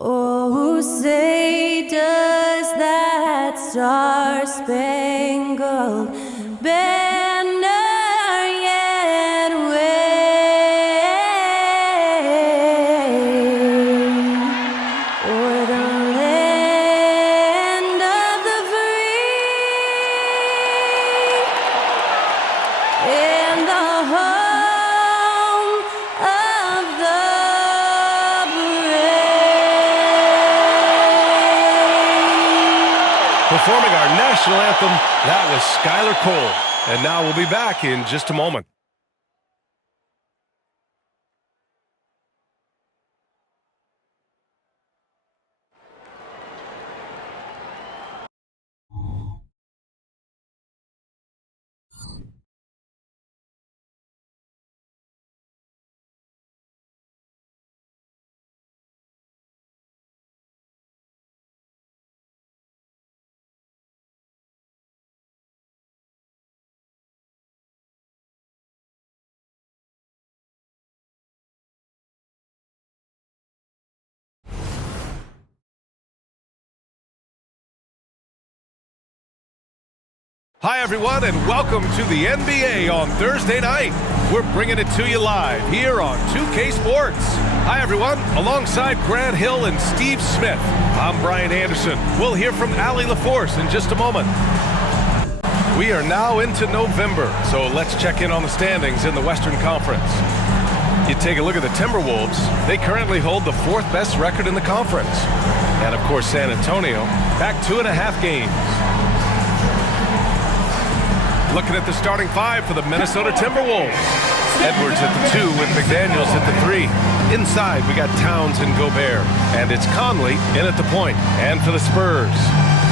Oh, say does that star-spangled banner yet wave o'er the land of the free and the home of the Performing our national anthem, that was Skylar Cole. And now we'll be back in just a moment. Hi, everyone, and welcome to the NBA on Thursday night. We're bringing it to you live here on 2K Sports. Hi, everyone. Alongside Grant Hill and Steve Smith, I'm Brian Anderson. We'll hear from Allie LaForce in just a moment. We are now into November, so let's check in on the standings in the Western Conference. You take a look at the Timberwolves. They currently hold the 4th best record in the conference. And, of course, San Antonio, back 2.5 games. Looking at the starting 5 for the Minnesota Timberwolves. Edwards at the 2 with McDaniels at the 3. Inside, we got Towns and Gobert. And it's Conley in at the point. And for the Spurs,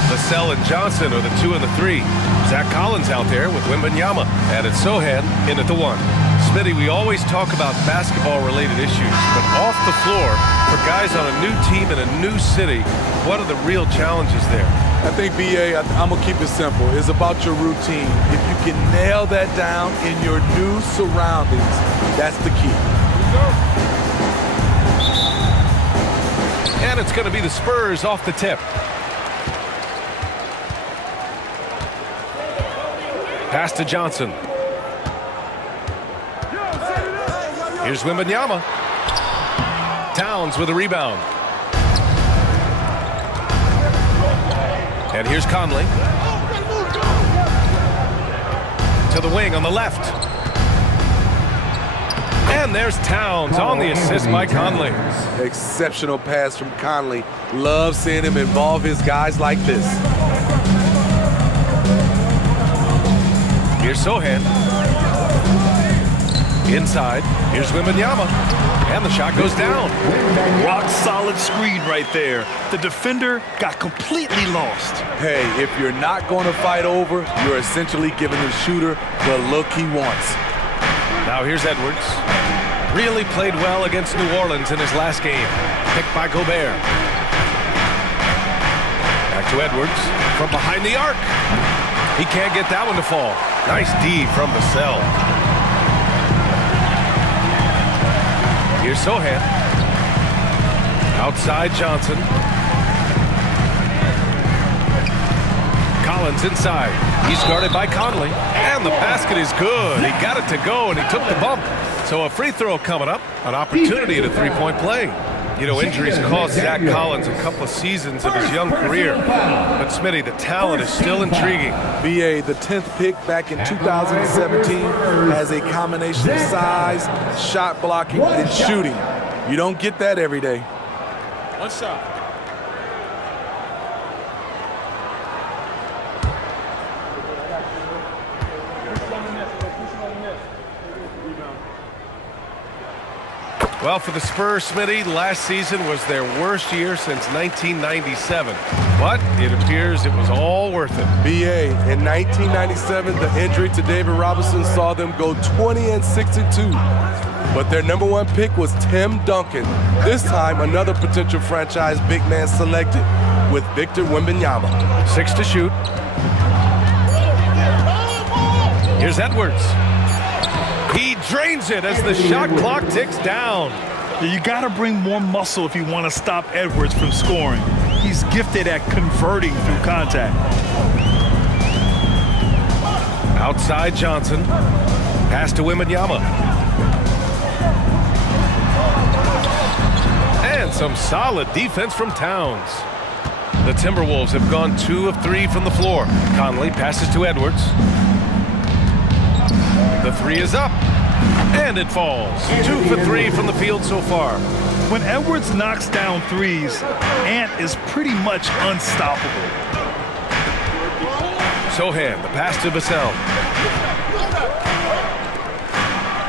Vassell and Johnson are the 2 and the 3. Zach Collins out there with Wembanyama. And it's Sohan in at the 1. Smitty, we always talk about basketball-related issues, but off the floor, for guys on a new team in a new city, what are the real challenges there? I think, B.A., I'm going to keep it simple. It's about your routine. If you can nail that down in your new surroundings, that's the key. And it's going to be the Spurs off the tip. Pass to Johnson. Here's Wembanyama. Towns with a rebound. And here's Conley. To the wing on the left. And there's Towns on the assist by Conley. Exceptional pass from Conley. Love seeing him involve his guys like this. Here's Sohan. Inside. Here's Wembanyama. And the shot goes down. Rock solid screen right there. The defender got completely lost. Hey, if you're not going to fight over, you're essentially giving the shooter the look he wants. Now here's Edwards. Really played well against New Orleans in his last game. Picked by Gobert. Back to Edwards from behind the arc. He can't get that one to fall. Nice D from Vassell. Here's Sohan. Outside Johnson. Collins inside. He's guarded by Conley. And the basket is good. He got it to go, and he took the bump. So a free throw coming up. An opportunity at a three-point play. You know, injuries cost Zach Collins a couple of seasons of his young career. But, Smitty, the talent is still intriguing. B.A., the 10th pick back in 2017, has a combination of size, shot blocking, and shooting. You don't get that every day. One shot. Well, for the Spurs, Smitty, last season was their worst year since 1997. But it appears it was all worth it. B.A., in 1997, the injury to David Robinson saw them go 20-62. But their number 1 pick was Tim Duncan. This time, another potential franchise big man selected with Victor Wembanyama. 6 to shoot. Here's Edwards. He drains it as the shot clock ticks down. You got to bring more muscle if you want to stop Edwards from scoring. He's gifted at converting through contact. Outside Johnson. Pass to Wembanyama. And some solid defense from Towns. The Timberwolves have gone 2 of 3 from the floor. Conley passes to Edwards. The 3 is up. And it falls. 2 for 3 from the field so far. When Edwards knocks down threes, Ant is pretty much unstoppable. Sohan, the pass to Vassell.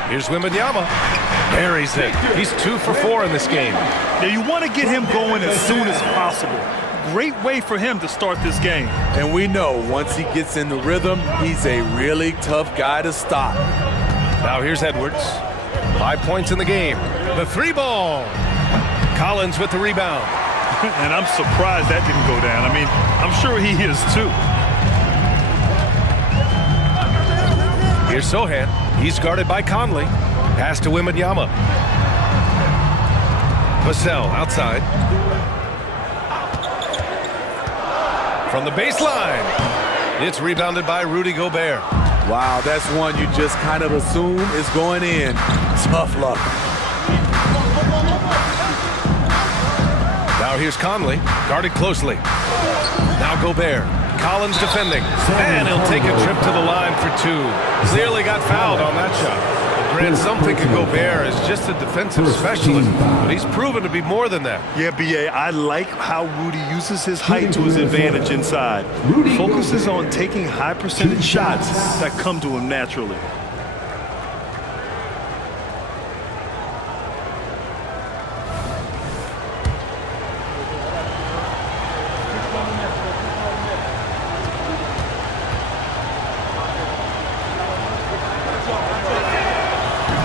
Here's Wembanyama. Buries it. He's 2 for 4 in this game. Now you want to get him going as soon as possible. Great way for him to start this game. And we know once he gets in the rhythm, he's a really tough guy to stop. Now here's Edwards. 5 points in the game. The 3 ball. Collins with the rebound. And I'm surprised that didn't go down. I mean, I'm sure he is too. Here's Sohan. He's guarded by Conley. Pass to Wembanyama. Vassell outside. From the baseline. It's rebounded by Rudy Gobert. Wow, that's one you just kind of assume is going in. Tough luck. Now here's Conley, guarded closely. Now Gobert. Collins defending. And he'll take a trip to the line for 2. Clearly got fouled on that shot. Grant, some think of Gobert as just a defensive specialist, but he's proven to be more than that. Yeah, B.A., I like how Rudy uses his height to his advantage inside. Focuses on taking high percentage shots that come to him naturally.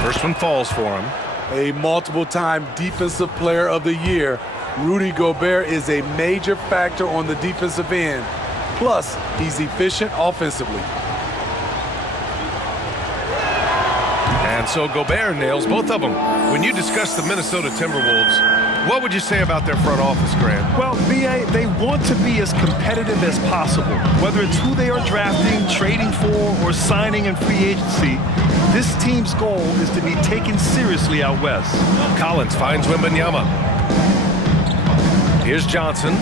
First one falls for him. A multiple-time Defensive Player of the Year, Rudy Gobert is a major factor on the defensive end. Plus, he's efficient offensively. And so Gobert nails both of them. When you discuss the Minnesota Timberwolves, what would you say about their front office, Grant? Well, B.A., they want to be as competitive as possible. Whether it's who they are drafting, trading for, or signing in free agency, this team's goal is to be taken seriously out west. Collins finds Wembanyama. Here's Johnson.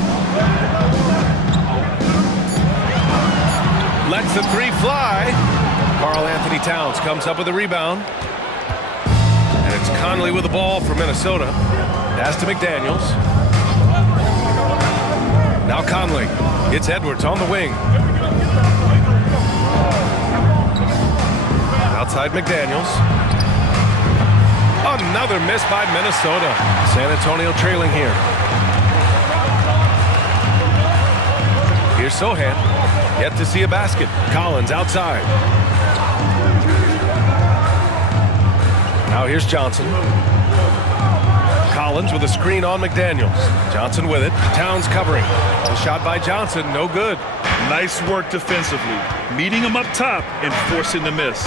Lets the 3 fly. Karl Anthony Towns comes up with a rebound. And it's Conley with the ball for Minnesota. Pass to McDaniels. Now Conley. It's Edwards on the wing. Outside McDaniels. Another miss by Minnesota. San Antonio trailing here. Here's Sohan. Yet to see a basket. Collins outside. Now here's Johnson. Collins with a screen on McDaniels. Johnson with it. Towns covering. The shot by Johnson, no good. Nice work defensively. Meeting him up top and forcing the miss.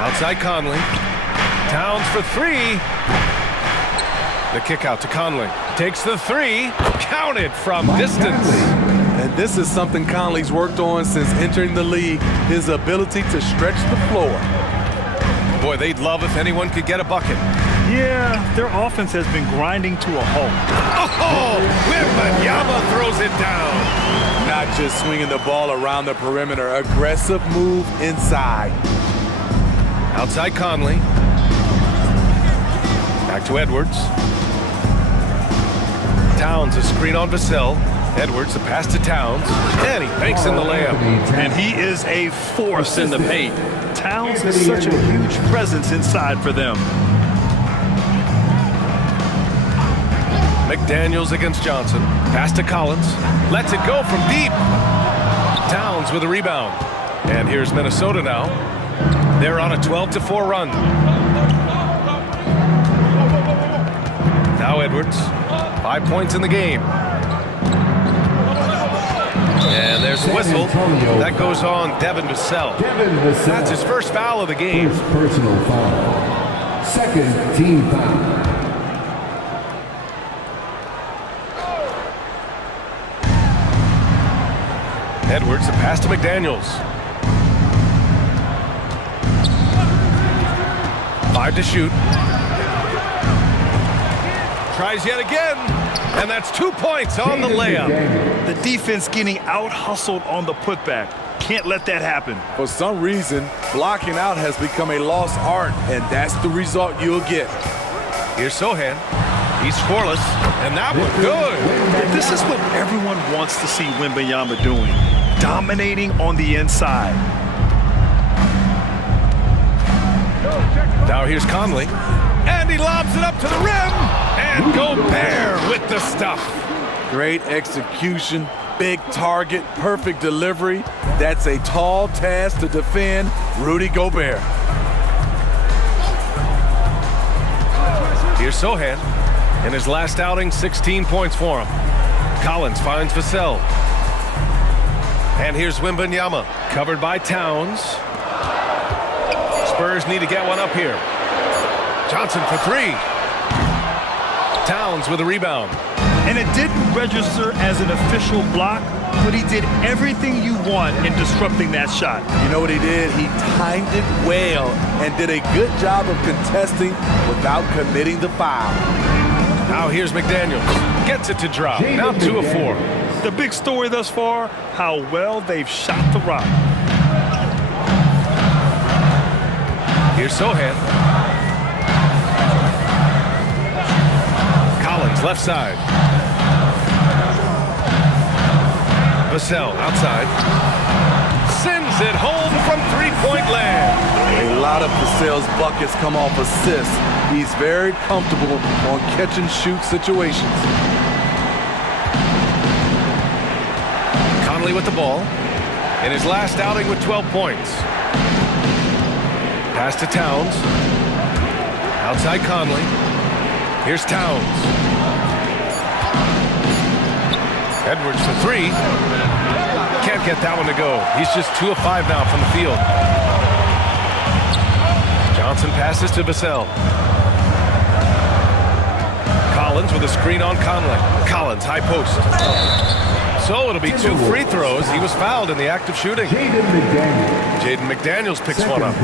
Outside Conley. Towns for 3. The kick out to Conley. Takes the 3. Counted from distance. And this is something Conley's worked on since entering the league, his ability to stretch the floor. Boy, they'd love if anyone could get a bucket. Yeah, their offense has been grinding to a halt. Oh, Wembanyama throws it down. Not just swinging the ball around the perimeter, aggressive move inside. Outside Conley. Back to Edwards. Towns a screen on Vassell. Edwards, the pass to Towns. And he banks in the layup. And he is a force in the paint. Towns is such a huge presence inside for them. McDaniels against Johnson. Pass to Collins. Lets it go from deep. Towns with a rebound. And here's Minnesota now. They're on a 12-4 run. Now Edwards. 5 points in the game. And there's the whistle. That goes on Devin Vassell. That's his first foul of the game. First personal foul. Second team foul. Edwards, the pass to McDaniels. 5 to shoot. Tries yet again, and that's 2 points on the layup. The defense getting out-hustled on the putback. Can't let that happen. For some reason, blocking out has become a lost art, and that's the result you'll get. Here's Sohan. He's scoreless, and that one good. This is what everyone wants to see Wembanyama doing. Dominating on the inside. Now here's Conley, and he lobs it up to the rim, and Gobert with the stuff. Great execution, big target, perfect delivery. That's a tall task to defend Rudy Gobert. Here's Sohan. In his last outing, 16 points for him. Collins finds Vassell. And here's Wembanyama, covered by Towns. Spurs need to get one up here. Johnson for 3. Towns with a rebound. And it didn't register as an official block, but he did everything you want in disrupting that shot. You know what he did? He timed it well and did a good job of contesting without committing the foul. Now here's McDaniels. Gets it to drop. Now 2 of 4. The big story thus far, how well they've shot the rock. Here's Sohan. Collins left side. Vassell outside. Sends it home from three-point land. A lot of Vassell's buckets come off assists. He's very comfortable on catch and shoot situations. Conley with the ball. In his last outing with 12 points. Pass to Towns. Outside Conley. Here's Towns. Edwards for 3. Can't get that one to go. He's just 2 of 5 now from the field. Johnson passes to Vassell. Collins with a screen on Conley. Collins, high post. So it'll be 2 free throws. He was fouled in the act of shooting. Jaden McDaniels picks one up.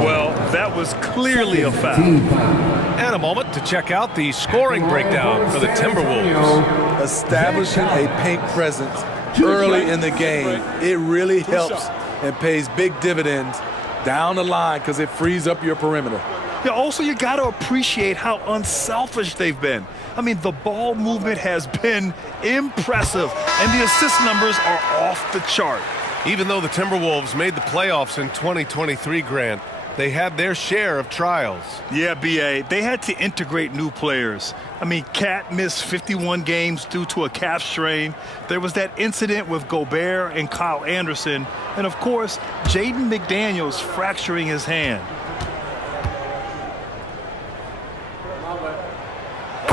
Well, that was clearly a foul. And a moment to check out the scoring breakdown for the Timberwolves. Establishing a paint presence early in the game, it really helps and pays big dividends down the line because it frees up your perimeter. Yeah, also, you got to appreciate how unselfish they've been. I mean, the ball movement has been impressive, and the assist numbers are off the chart. Even though the Timberwolves made the playoffs in 2023, Grant, they had their share of trials. Yeah, B.A., they had to integrate new players. I mean, Cat missed 51 games due to a calf strain. There was that incident with Gobert and Kyle Anderson. And, of course, Jaden McDaniels fracturing his hand.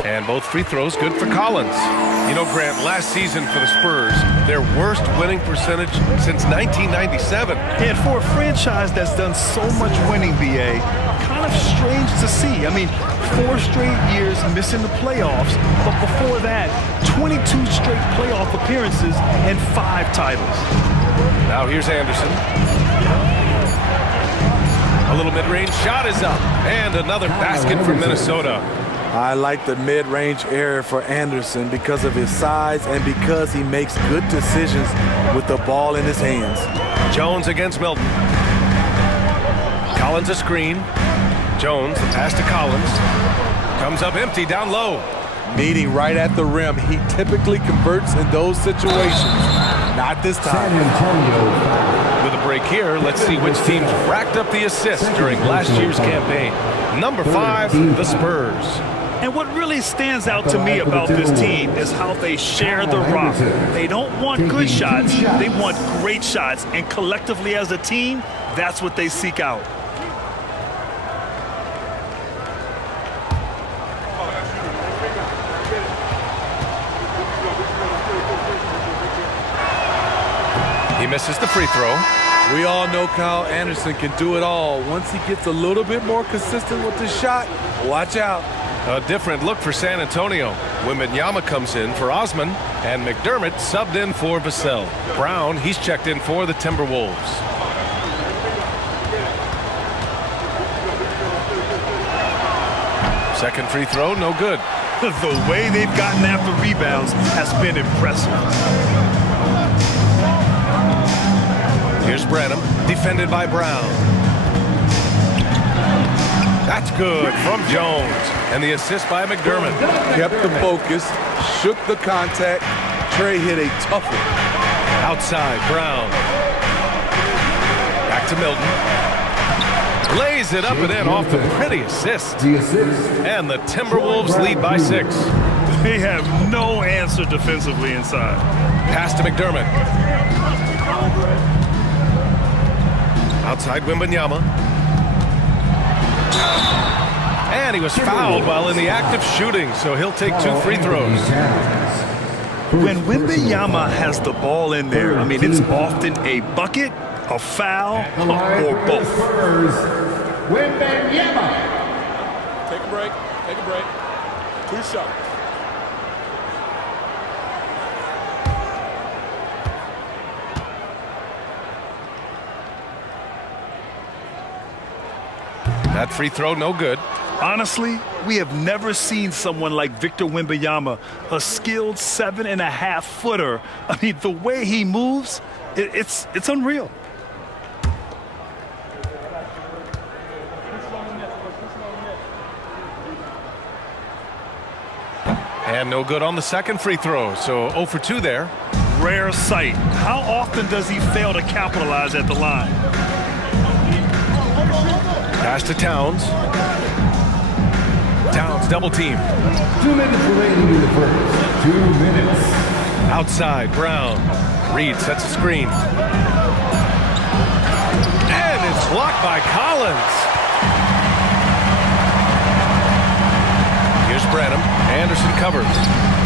And both free throws good for Collins. You know, Grant, last season for the Spurs, their worst winning percentage since 1997. And for a franchise that's done so much winning, B.A., kind of strange to see. I mean, 4 straight years missing the playoffs, but before that, 22 straight playoff appearances and 5 titles. Now here's Anderson. A little mid-range shot is up, and another basket for Minnesota. I like the mid-range area for Anderson because of his size and because he makes good decisions with the ball in his hands. Jones against Milton. Collins a screen. Jones, the pass to Collins. Comes up empty down low. Meeting right at the rim. He typically converts in those situations. Not this time. With a break here, let's see which teams racked up the assists during last year's campaign. Number 5, the Spurs. And what really stands out to me about this team is how they share the rock. They don't want good shots, they want great shots. And collectively as a team, that's what they seek out. He misses the free throw. We all know Kyle Anderson can do it all. Once he gets a little bit more consistent with the shot, watch out. A different look for San Antonio. Wembanyama comes in for Osman, and McDermott subbed in for Vassell. Brown, he's checked in for the Timberwolves. Second free throw, no good. The way they've gotten after rebounds has been impressive. Here's Branham, defended by Brown. That's good from Jones. And the assist by McDermott. Kept the focus, shook the contact. Trey hit a tough one. Outside, Brown. Back to Milton. Lays it up and in off the pretty assist. The assist. And the Timberwolves lead by 6. They have no answer defensively inside. Pass to McDermott. Outside Wembanyama. And he was fouled while in the act of shooting, so he'll take 2 free throws. When Wembanyama has the ball in there, I mean, it's often a bucket, a foul, or both. SPURS, Wembanyama. Take a break. Take a break. 2 shots. That free throw, no good. Honestly, we have never seen someone like Victor Wembanyama, a skilled 7.5-footer. I mean, the way he moves, it's unreal. And no good on the second free throw, so 0 for 2 there. Rare sight. How often does he fail to capitalize at the line? Pass to Towns. Towns double team. 2 minutes remaining in the first. 2 minutes. Outside, Brown. Reed sets a screen. And it's blocked by Collins. Here's Branham. Anderson covers.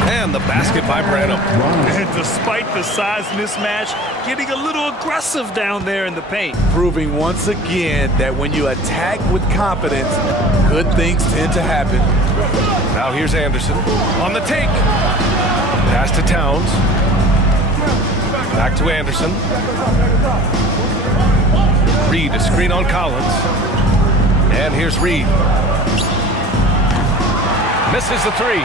And the basket by Branham. And despite the size mismatch, getting a little aggressive down there in the paint. Proving once again that when you attack with confidence, good things tend to happen. Now here's Anderson on the take. Pass to Towns. Back to Anderson. Reed, a screen on Collins. And here's Reed. Misses the 3.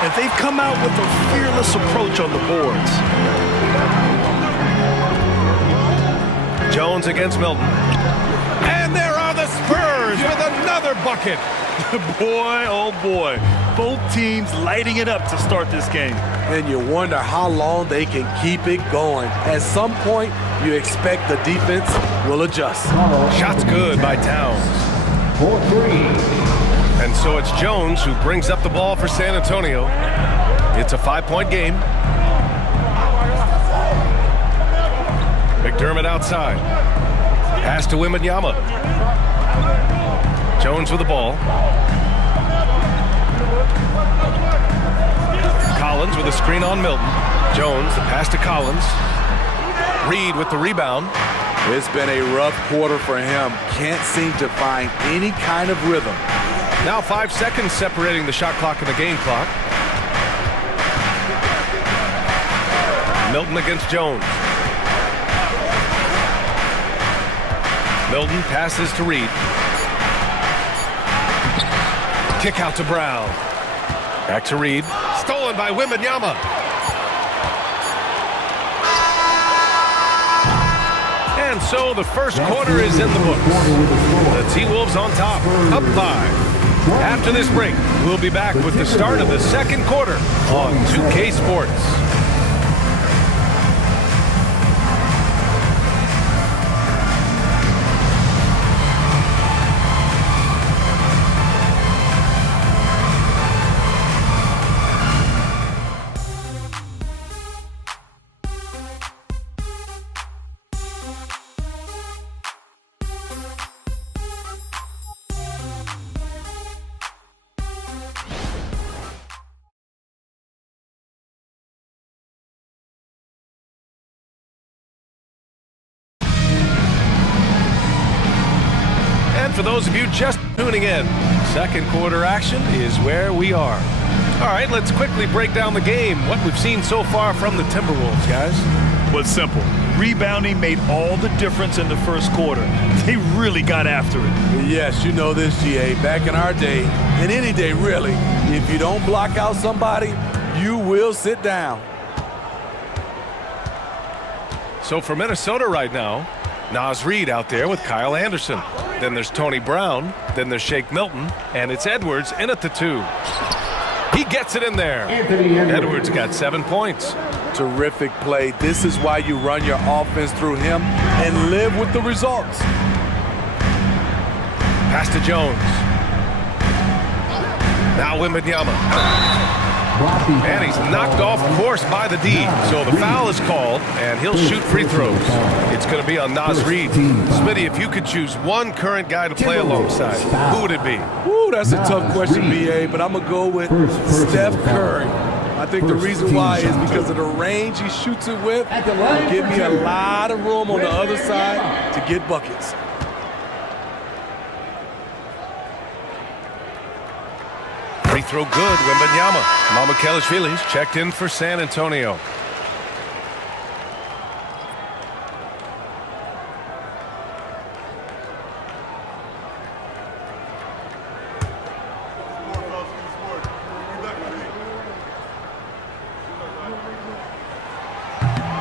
And they've come out with a fearless approach on the boards. Jones against Milton. And there are the Spurs with another bucket. Boy, oh boy. Both teams lighting it up to start this game. And you wonder how long they can keep it going. At some point, you expect the defense will adjust. Shot's good by Towns. 4-3. And so it's Jones who brings up the ball for San Antonio. It's a 5-point game. McDermott outside. Pass to Wembanyama. Jones with the ball. Collins with a screen on Milton. Jones, the pass to Collins. Reed with the rebound. It's been a rough quarter for him. Can't seem to find any kind of rhythm. Now 5 seconds separating the shot clock and the game clock. Milton against Jones. Milton passes to Reed. Kick out to Brown. Back to Reed. Stolen by Wembanyama. And so the first quarter is in the books. The T-Wolves on top, up 5. After this break, we'll be back with the start of the second quarter on 2K Sports. for those of you just tuning in, second quarter action is where we are. All right, let's quickly break down the game, what we've seen so far from the Timberwolves, guys. Well, it's simple. Rebounding made all the difference in the first quarter. They really got after it. Yes, you know this, GA. Back in our day, and any day really, if you don't block out somebody, you will sit down. So for Minnesota right now, Naz Reid out there with Kyle Anderson. Then there's Tony Brown. Then there's Shake Milton. And it's Edwards in at the 2. He gets it in there. Edwards got 7 points. Terrific play. This is why you run your offense through him and live with the results. Pass to Jones. Now Wembanyama. And he's knocked off course by the D. So the foul is called, and he'll shoot free throws. It's going to be on Naz Reid. Smitty, if you could choose one current guy to play alongside, who would it be? Ooh, that's a tough question, BA, but I'm going to go with Steph Curry. I think the reason why is because of the range he shoots it with. It'll give me a lot of room on the other side to get buckets. Free throw good, Wembanyama. Mamukelashvili's checked in for San Antonio.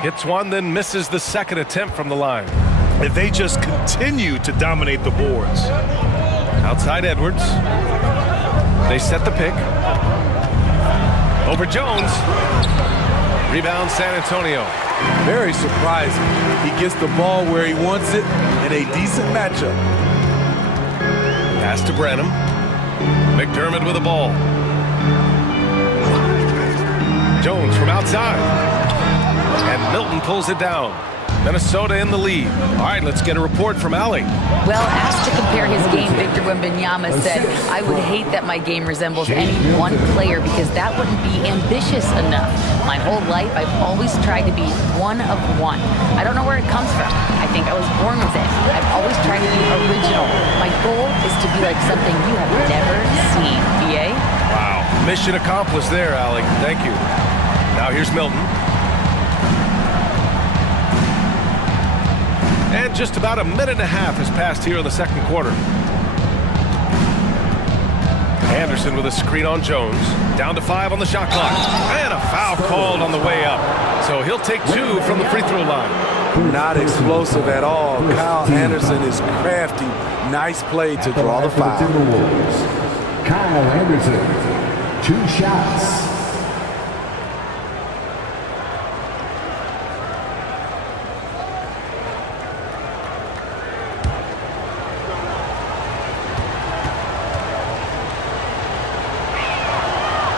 Hits one, then misses the second attempt from the line. And they just continue to dominate the boards. Outside Edwards. They set the pick. Over Jones. Rebound San Antonio. Very surprising. He gets the ball where he wants it in a decent matchup. Pass to Branham. McDermott with the ball. Jones from outside. And Milton pulls it down. Minnesota in the lead. All right, let's get a report from Allie. Well, asked to compare his game, Victor Wembanyama said, "I would hate that my game resembles any one player because that wouldn't be ambitious enough. My whole life, I've always tried to be one of one. I don't know where it comes from. I think I was born with it. I've always tried to be original. My goal is to be like something you have never seen." VA? Wow. Mission accomplished there, Allie. Thank you. Now here's Milton. And just about a minute and a half has passed here in the second quarter. Anderson with a screen on Jones. Down to 5 on the shot clock. And a foul called on the way up. So he'll take 2 from the free throw line. Not explosive at all. Kyle Anderson is crafty. Nice play to draw the foul. Kyle Anderson, 2 shots.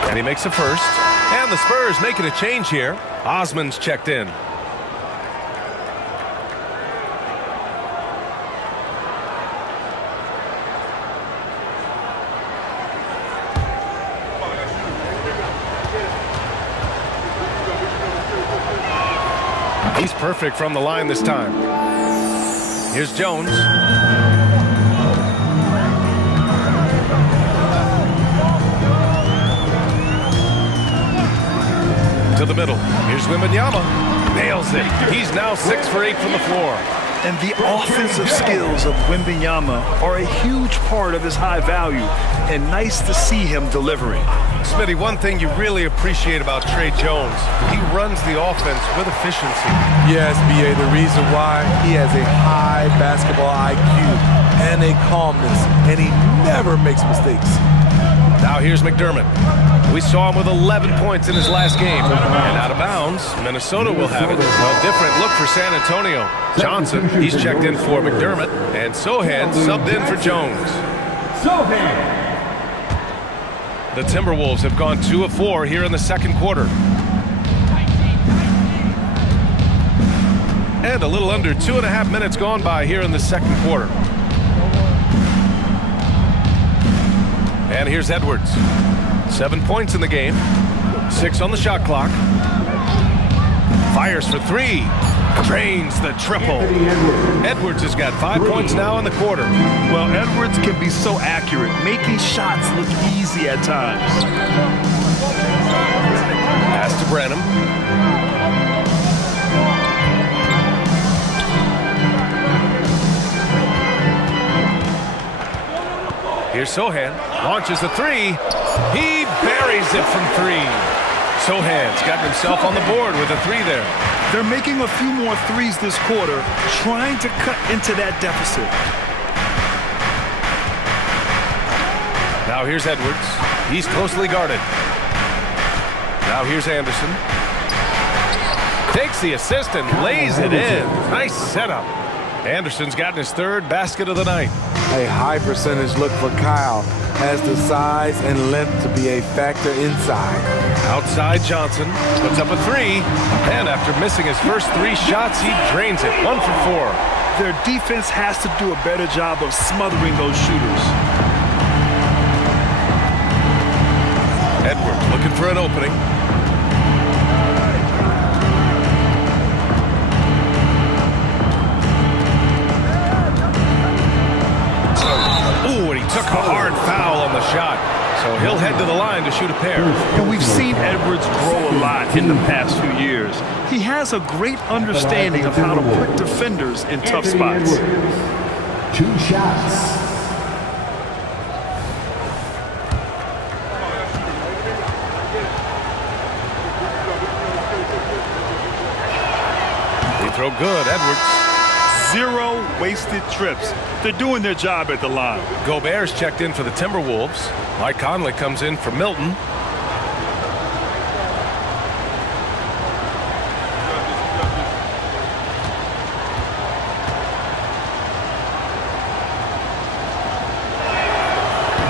And he makes a first. And the Spurs making a change here. Osman's checked in. He's perfect from the line this time. Here's Jones. To the middle. Here's Wembanyama. Nails it. He's now 6 for 8 from the floor. And the offensive skills of Wembanyama are a huge part of his high value, and nice to see him delivering. Smitty, one thing you really appreciate about Trey Jones, he runs the offense with efficiency. Yes, BA, the reason why he has a high basketball IQ and a calmness, and he never makes mistakes. Now here's McDermott. We saw him with 11 points in his last game. And out of bounds, Minnesota will have it. A different look for San Antonio. Johnson, he's checked in for McDermott. And Sohan subbed in for Jones. The Timberwolves have gone 2 of 4 here in the second quarter. And a little under 2.5 minutes gone by here in the second quarter. And here's Edwards. 7 points in the game. 6 on the shot clock. Fires for 3. Drains the triple. Edwards has got 5 points now in the quarter. Well, Edwards can be so accurate, making shots look easy at times. Pass to Branham. Here's Sohan. Launches the three. He buries it from three. Sohan's got himself on the board with a three there. They're making a few more threes this quarter, trying to cut into that deficit. Now here's Edwards. He's closely guarded. Now here's Anderson. Takes the assist and lays it in. Nice setup. Anderson's gotten his third basket of the night. A high percentage look for Kyle. Has the size and length to be a factor inside. Outside Johnson puts up a three, and after missing his first 3 shots, he drains it. 1 for 4. Their defense has to do a better job of smothering those shooters. Edwards looking for an opening. Ooh, and he took a hard foul on the shot. So he'll head to the line to shoot a pair. And we've seen Edwards grow a lot in the past few years. He has a great understanding of how to put defenders in tough spots. 2 shots. They throw good, Edwards. 0 wasted trips. They're doing their job at the line. Gobert's checked in for the Timberwolves. Mike Conley comes in for Milton.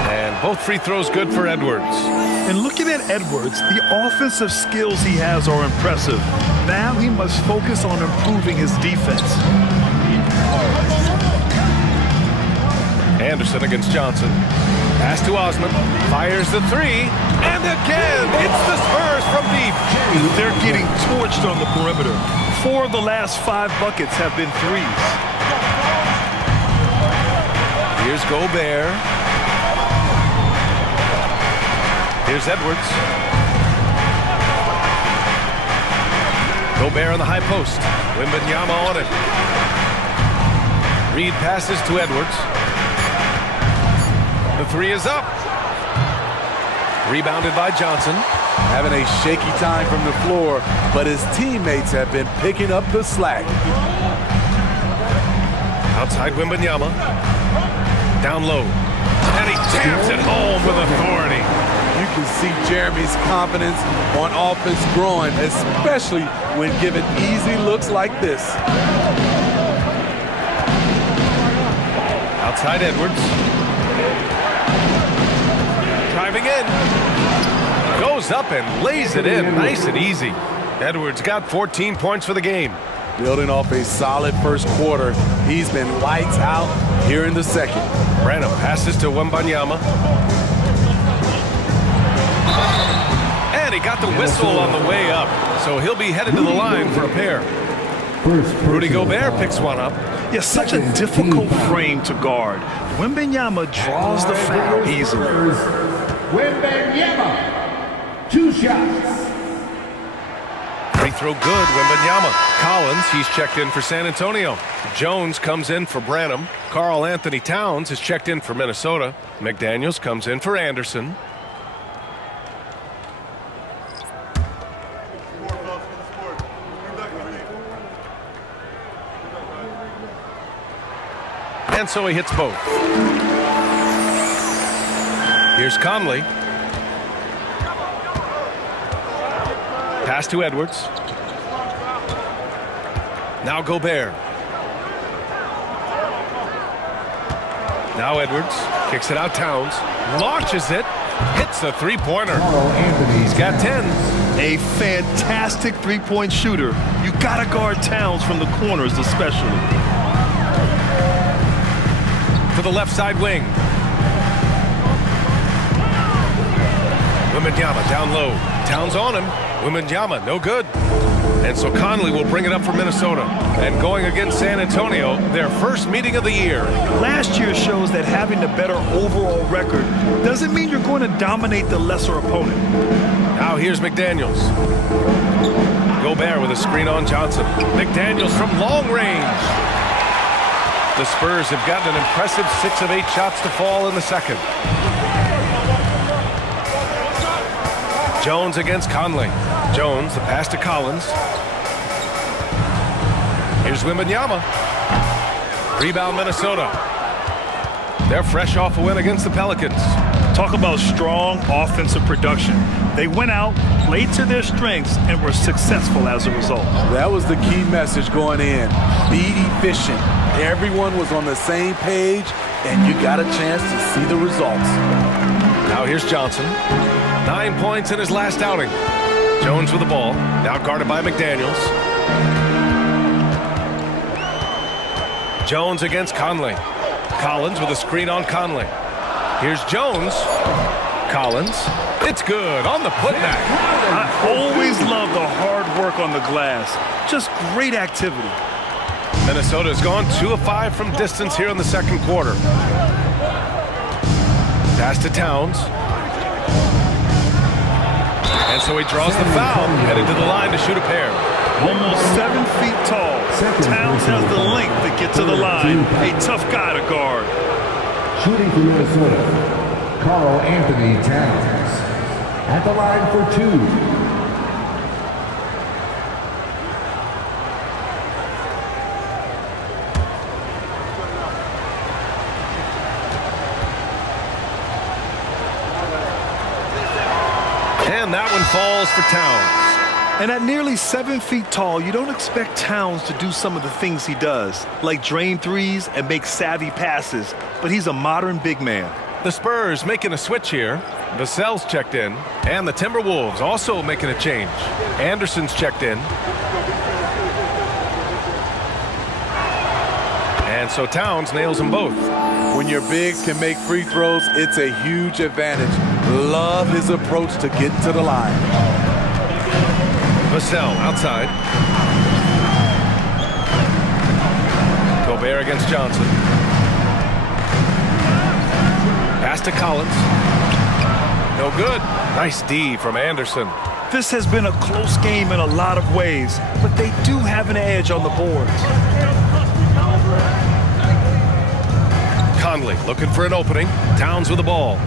And both free throws good for Edwards. And looking at Edwards, the offensive skills he has are impressive. Now he must focus on improving his defense. Anderson against Johnson. Pass to Osman. Fires the three. And again, it's the Spurs from deep. They're getting torched on the perimeter. 4 of the last 5 buckets have been threes. Here's Gobert. Here's Edwards. Gobert on the high post. Wembanyama on it. Reed passes to Edwards. The three is up. Rebounded by Johnson. Having a shaky time from the floor, but his teammates have been picking up the slack. Outside Wembanyama. Down low. And he jams it home with authority. You can see Jeremy's confidence on offense growing, especially when given easy looks like this. Outside Edwards. Driving in. Goes up and lays it in nice and easy. Edwards got 14 points for the game. Building off a solid first quarter, he's been lights out here in the second. Branham passes to Wembanyama. And he got the whistle on the way up, so he'll be headed to the line for a pair. Rudy Gobert picks one up. Yeah, such a difficult frame to guard. Wembanyama draws the foul easily. Wembanyama, 2 shots. Free throw good, Wembanyama. Collins, he's checked in for San Antonio. Jones comes in for Branham. Karl Anthony Towns is checked in for Minnesota. McDaniels comes in for Anderson. And so he hits both. Here's Conley. Pass to Edwards. Now Gobert. Now Edwards kicks it out. Towns launches it, hits the three-pointer. He's got 10. A fantastic three-point shooter. You gotta guard Towns from the corners especially. To the left side wing. Wembanyama down low. Towns on him. Wembanyama, no good. And so Conley will bring it up for Minnesota. And going against San Antonio, their first meeting of the year. Last year shows that having the better overall record doesn't mean you're going to dominate the lesser opponent. Now here's McDaniels. Gobert with a screen on Johnson. McDaniels from long range. The Spurs have gotten an impressive 6 of 8 shots to fall in the second. Jones against Conley. Jones, the pass to Collins. Here's Wembanyama. Rebound Minnesota. They're fresh off a win against the Pelicans. Talk about strong offensive production. They went out, played to their strengths, and were successful as a result. That was the key message going in. Be efficient. Everyone was on the same page, and you got a chance to see the results. Now here's Johnson. 9 points in his last outing. Jones with the ball, now guarded by McDaniels. Jones against Conley. Collins with a screen on Conley. Here's Jones. Collins. It's good on the putback. I always love the hard work on the glass. Just great activity. Minnesota's gone 2 of 5 from distance here in the second quarter. Pass to Towns. And so he draws the foul, headed to the line to shoot a pair. Almost 7 feet tall. Towns has the length to get to the line. A tough guy to guard. Shooting for Minnesota, Karl Anthony Towns. At the line for 2. And that one falls for Towns. And at nearly 7 feet tall, you don't expect Towns to do some of the things he does, like drain threes and make savvy passes, but he's a modern big man. The Spurs making a switch here. Vassell's checked in, and the Timberwolves also making a change. Anderson's checked in. And so Towns nails them both. When your bigs can make free throws, it's a huge advantage. Love his approach to get to the line. Vassell outside. Gobert against Johnson. Pass to Collins. No good. Nice D from Anderson. This has been a close game in a lot of ways, but they do have an edge on the boards. Conley looking for an opening. Towns with the ball.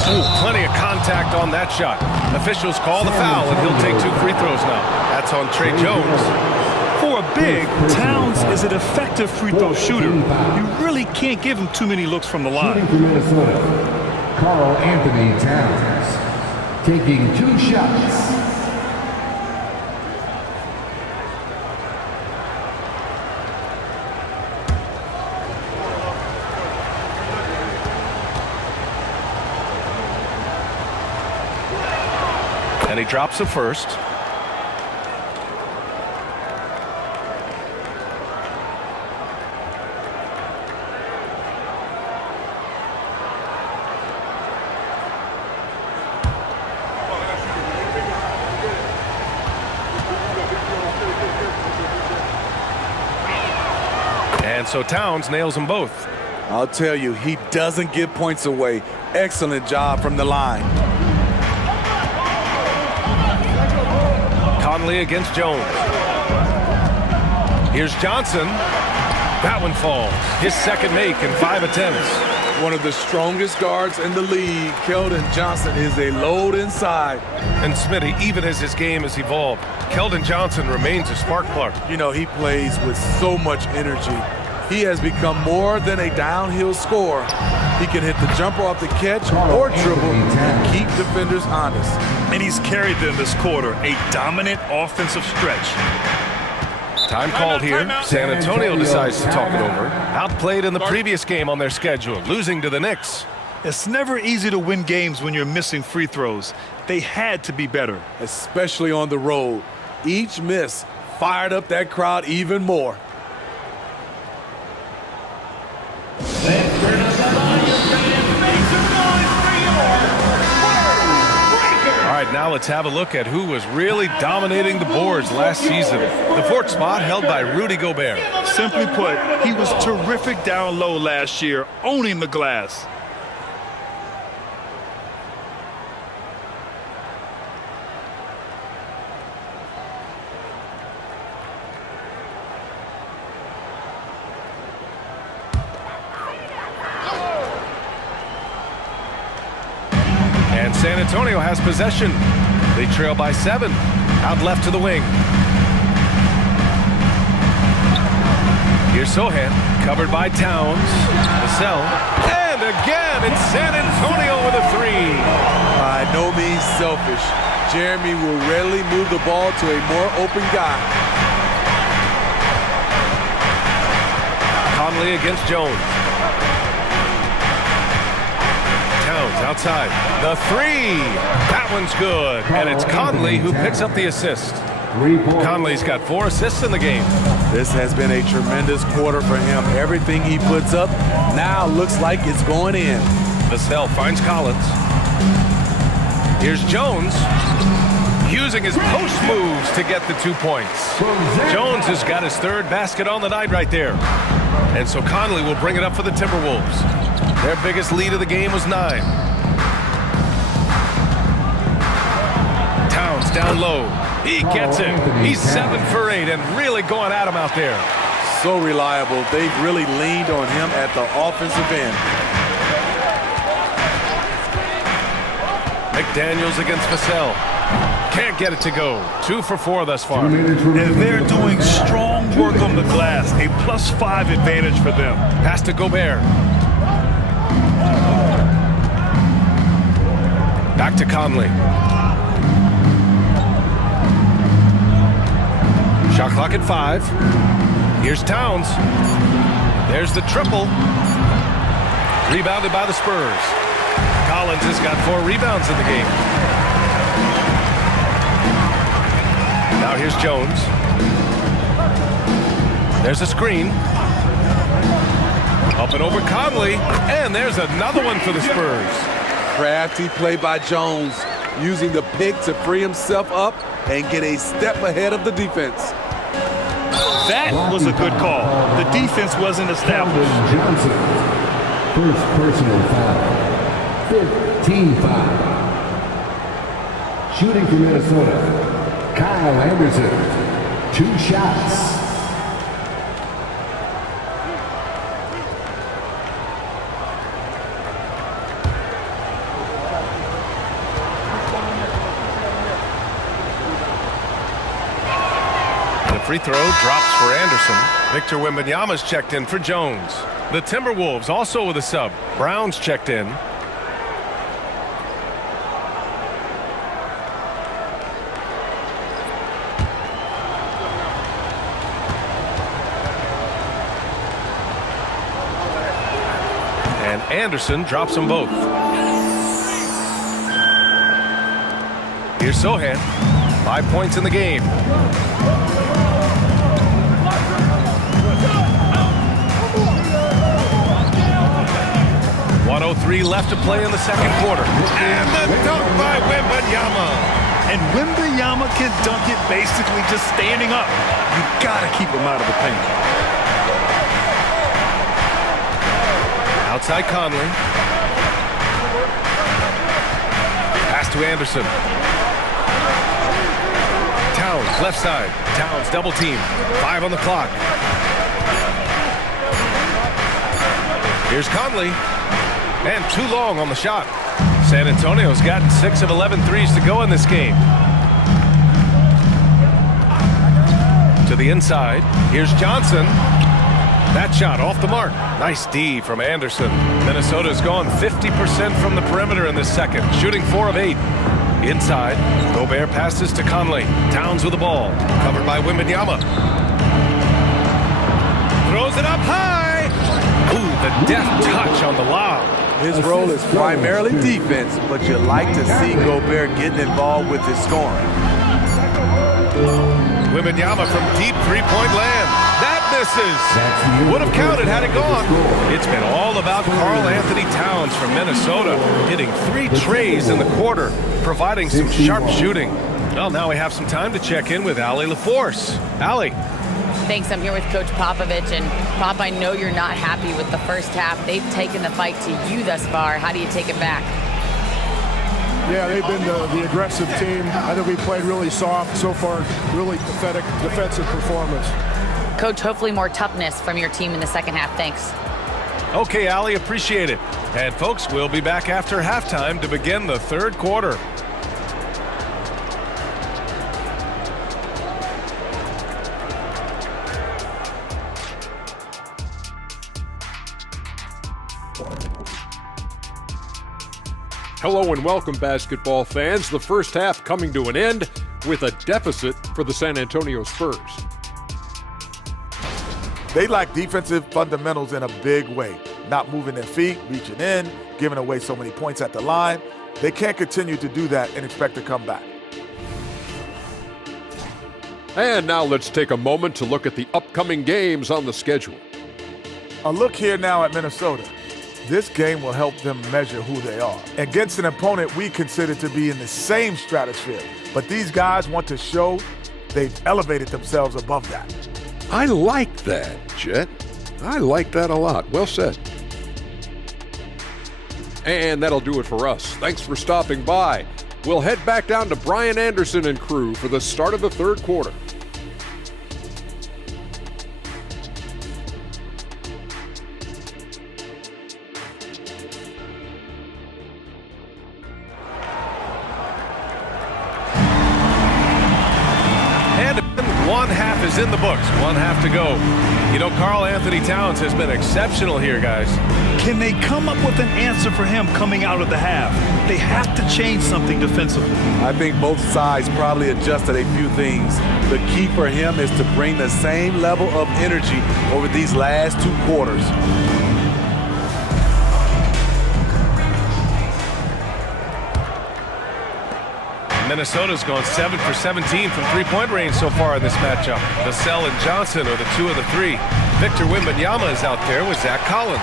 Ooh, plenty of contact on that shot. Officials call the foul, and he'll take 2 free throws now. That's on Trey Jones. For a big, Towns is an effective free throw shooter. You really can't give him too many looks from the line. Shooting for Minnesota, Karl Anthony Towns. Taking 2 shots. And he drops the first. And so Towns nails them both. I'll tell you, he doesn't give points away. Excellent job from the line. Conley against Jones. Here's Johnson. That one falls. His second make in 5 attempts. One of the strongest guards in the league, Keldon Johnson, is a load inside. And Smitty, even as his game has evolved, Keldon Johnson remains a spark plug. You know, he plays with so much energy. He has become more than a downhill scorer. He can hit the jumper off the catch or dribble and keep defenders honest. And he's carried them this quarter, a dominant offensive stretch. Time called here. San Antonio decides to talk it over. Outplayed in the previous game on their schedule, losing to the Knicks. It's never easy to win games when you're missing free throws. They had to be better. Especially on the road. Each miss fired up that crowd even more. All right, now let's have a look at who was really dominating the boards last season. The fourth spot held by Rudy Gobert. Simply put, he was terrific down low last year, owning the glass. And San Antonio has possession. They trail by 7. Out left to the wing. Here's Sohan, covered by Towns. Vassell, and again, it's San Antonio with a 3. By no means selfish. Jeremy will readily move the ball to a more open guy. Conley against Jones. Towns outside. The 3. That one's good. And it's Conley who picks up the assist. Conley's got 4 assists in the game. This has been a tremendous quarter for him. Everything he puts up now looks like it's going in. Vassell finds Collins. Here's Jones using his post moves to get the 2 points. Jones has got his 3rd basket on the night right there. And so Conley will bring it up for the Timberwolves. Their biggest lead of the game was 9. Towns down low. He gets it. He's 7 for 8 and really going at him out there. So reliable. They've really leaned on him at the offensive end. McDaniels against Vassell. Can't get it to go. 2 for 4 thus far. And they're doing strong work on the glass. A +5 advantage for them. Pass to Gobert. Back to Conley. Shot clock at 5. Here's Towns. There's the triple. Rebounded by the Spurs. Collins has got 4 rebounds in the game. Now here's Jones. There's a screen. Up and over Conley. And there's another one for the Spurs. Crafty play by Jones, using the pick to free himself up and get a step ahead of the defense. That was a good call. The defense wasn't established. Johnson. First personal foul. 15-foul. Shooting for Minnesota, Kyle Anderson. 2 shots. Free throw drops for Anderson. Victor Wembanyama's checked in for Jones. The Timberwolves also with a sub. Brown's checked in. And Anderson drops them both. Here's Sohan. 5 points in the game. 1:03 left to play in the second quarter. And the dunk by Wembanyama. And Wembanyama can dunk it basically just standing up. You gotta keep him out of the paint. Outside Conley. Pass to Anderson. Towns, left side. Towns double team. 5 on the clock. Here's Conley. And too long on the shot. San Antonio's gotten 6 of 11 threes to go in this game. To the inside. Here's Johnson. That shot off the mark. Nice D from Anderson. Minnesota's gone 50% from the perimeter in this second, shooting 4 of 8. Inside, Gobert passes to Conley. Towns with the ball, covered by Wembanyama. Throws it up high. Ooh, the deft touch on the lob. His role is primarily defense, but you like to see Gobert getting involved with his scoring. Wembanyama from deep three-point land. That misses. Would have counted had it gone. It's been all about Karl Anthony Towns from Minnesota, hitting 3 trays in the quarter, providing some sharp shooting. Well, now we have some time to check in with Allie LaForce. Allie. Thanks. I'm here with Coach Popovich. And Pop, I know you're not happy with the first half. They've taken the fight to you thus far. How do you take it back? Yeah, they've been the aggressive team. I think we played really soft so far. Really pathetic defensive performance. Coach, hopefully more toughness from your team in the second half. Thanks. Okay, Allie, appreciate it. And folks, we'll be back after halftime to begin the third quarter. Hello and welcome, basketball fans. The first half coming to an end with a deficit for the San Antonio Spurs. They lack defensive fundamentals in a big way. Not moving their feet, reaching in, giving away so many points at the line. They can't continue to do that and expect to come back. And now let's take a moment to look at the upcoming games on the schedule. A look here now at Minnesota. This game will help them measure who they are against an opponent we consider to be in the same stratosphere. But these guys want to show they've elevated themselves above that. I like that, Jet. I like that a lot. Well said. And that'll do it for us. Thanks for stopping by. We'll head back down to Brian Anderson and crew for the start of the third quarter. One half is in the books, one half to go. You know, Karl Anthony Towns has been exceptional here, guys. Can they come up with an answer for him coming out of the half? They have to change something defensively. I think both sides probably adjusted a few things. The key for him is to bring the same level of energy over these last 2 quarters. Minnesota's gone 7 for 17 from three-point range so far in this matchup. Vassell and Johnson are the 2 of the 3. Victor Wembanyama is out there with Zach Collins.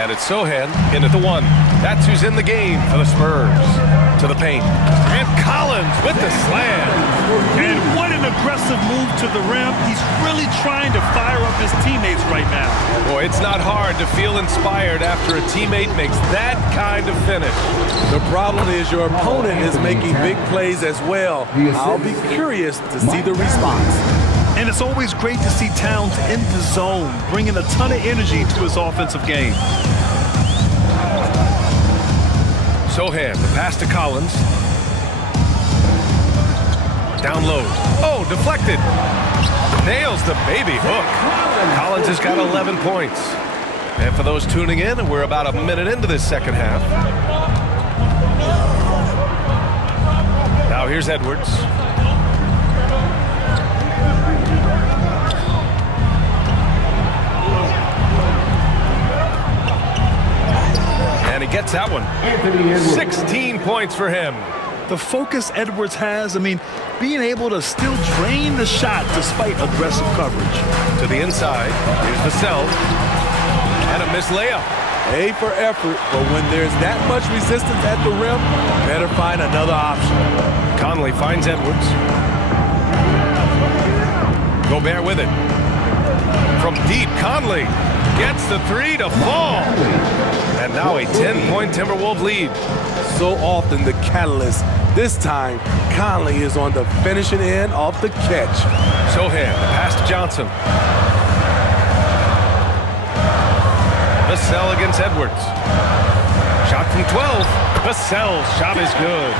And it's Sohan in at the 1. That's who's in the game for the Spurs. To the paint. And Collins with the slam. And what an aggressive move to the rim. He's really trying to fire up his teammates right now. Boy, it's not hard to feel inspired after a teammate makes that kind of finish. The problem is your opponent is making big plays as well. I'll be curious to see the response. And it's always great to see Towns in the zone, bringing a ton of energy to his offensive game. Sohan, the pass to Collins. Down low. Oh, deflected. Nails the baby hook. Collins has got 11 points. And for those tuning in, we're about a minute into this second half. Now here's Edwards. And he gets that one. 16 points for him. The focus Edwards has, being able to still drain the shot despite aggressive coverage. To the inside, here's Vassell. And a missed layup. A for effort, but when there's that much resistance at the rim, better find another option. Conley finds Edwards. Gobert with it. From deep, Conley gets the 3 to fall. And now a 10-point Timberwolves lead. So often the catalyst. This time, Conley is on the finishing end of the catch. Sohan, the pass to Johnson. Vassell against Edwards. Shot from 12. Vassell's shot is good.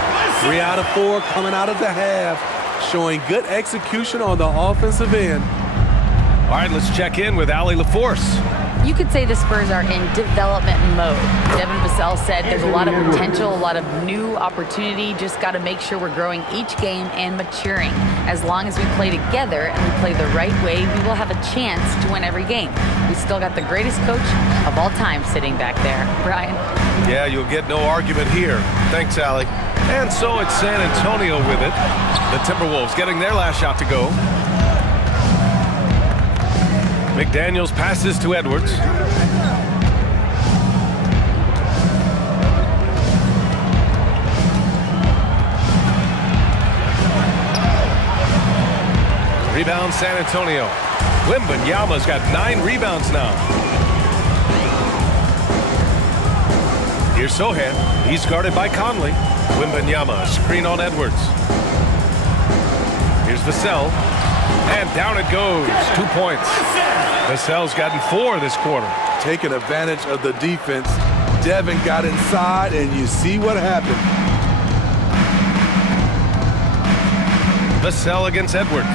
3 out of 4 coming out of the half, showing good execution on the offensive end. All right, let's check in with Allie LaForce. You could say the Spurs are in development mode. Devin Vassell said there's a lot of potential, a lot of new opportunity. Just got to make sure we're growing each game and maturing. As long as we play together and we play the right way, we will have a chance to win every game. We still got the greatest coach of all time sitting back there. Brian? Yeah, you'll get no argument here. Thanks, Allie. And so it's San Antonio with it. The Timberwolves getting their last shot to go. McDaniels passes to Edwards. Rebound San Antonio. Wembanyama's got 9 rebounds now. Here's Sohan. He's guarded by Conley. Wembanyama, screen on Edwards. Here's Vassell. And down it goes. 2 points. Vassell's gotten 4 this quarter. Taking advantage of the defense. Devin got inside, and you see what happened. Vassell against Edwards.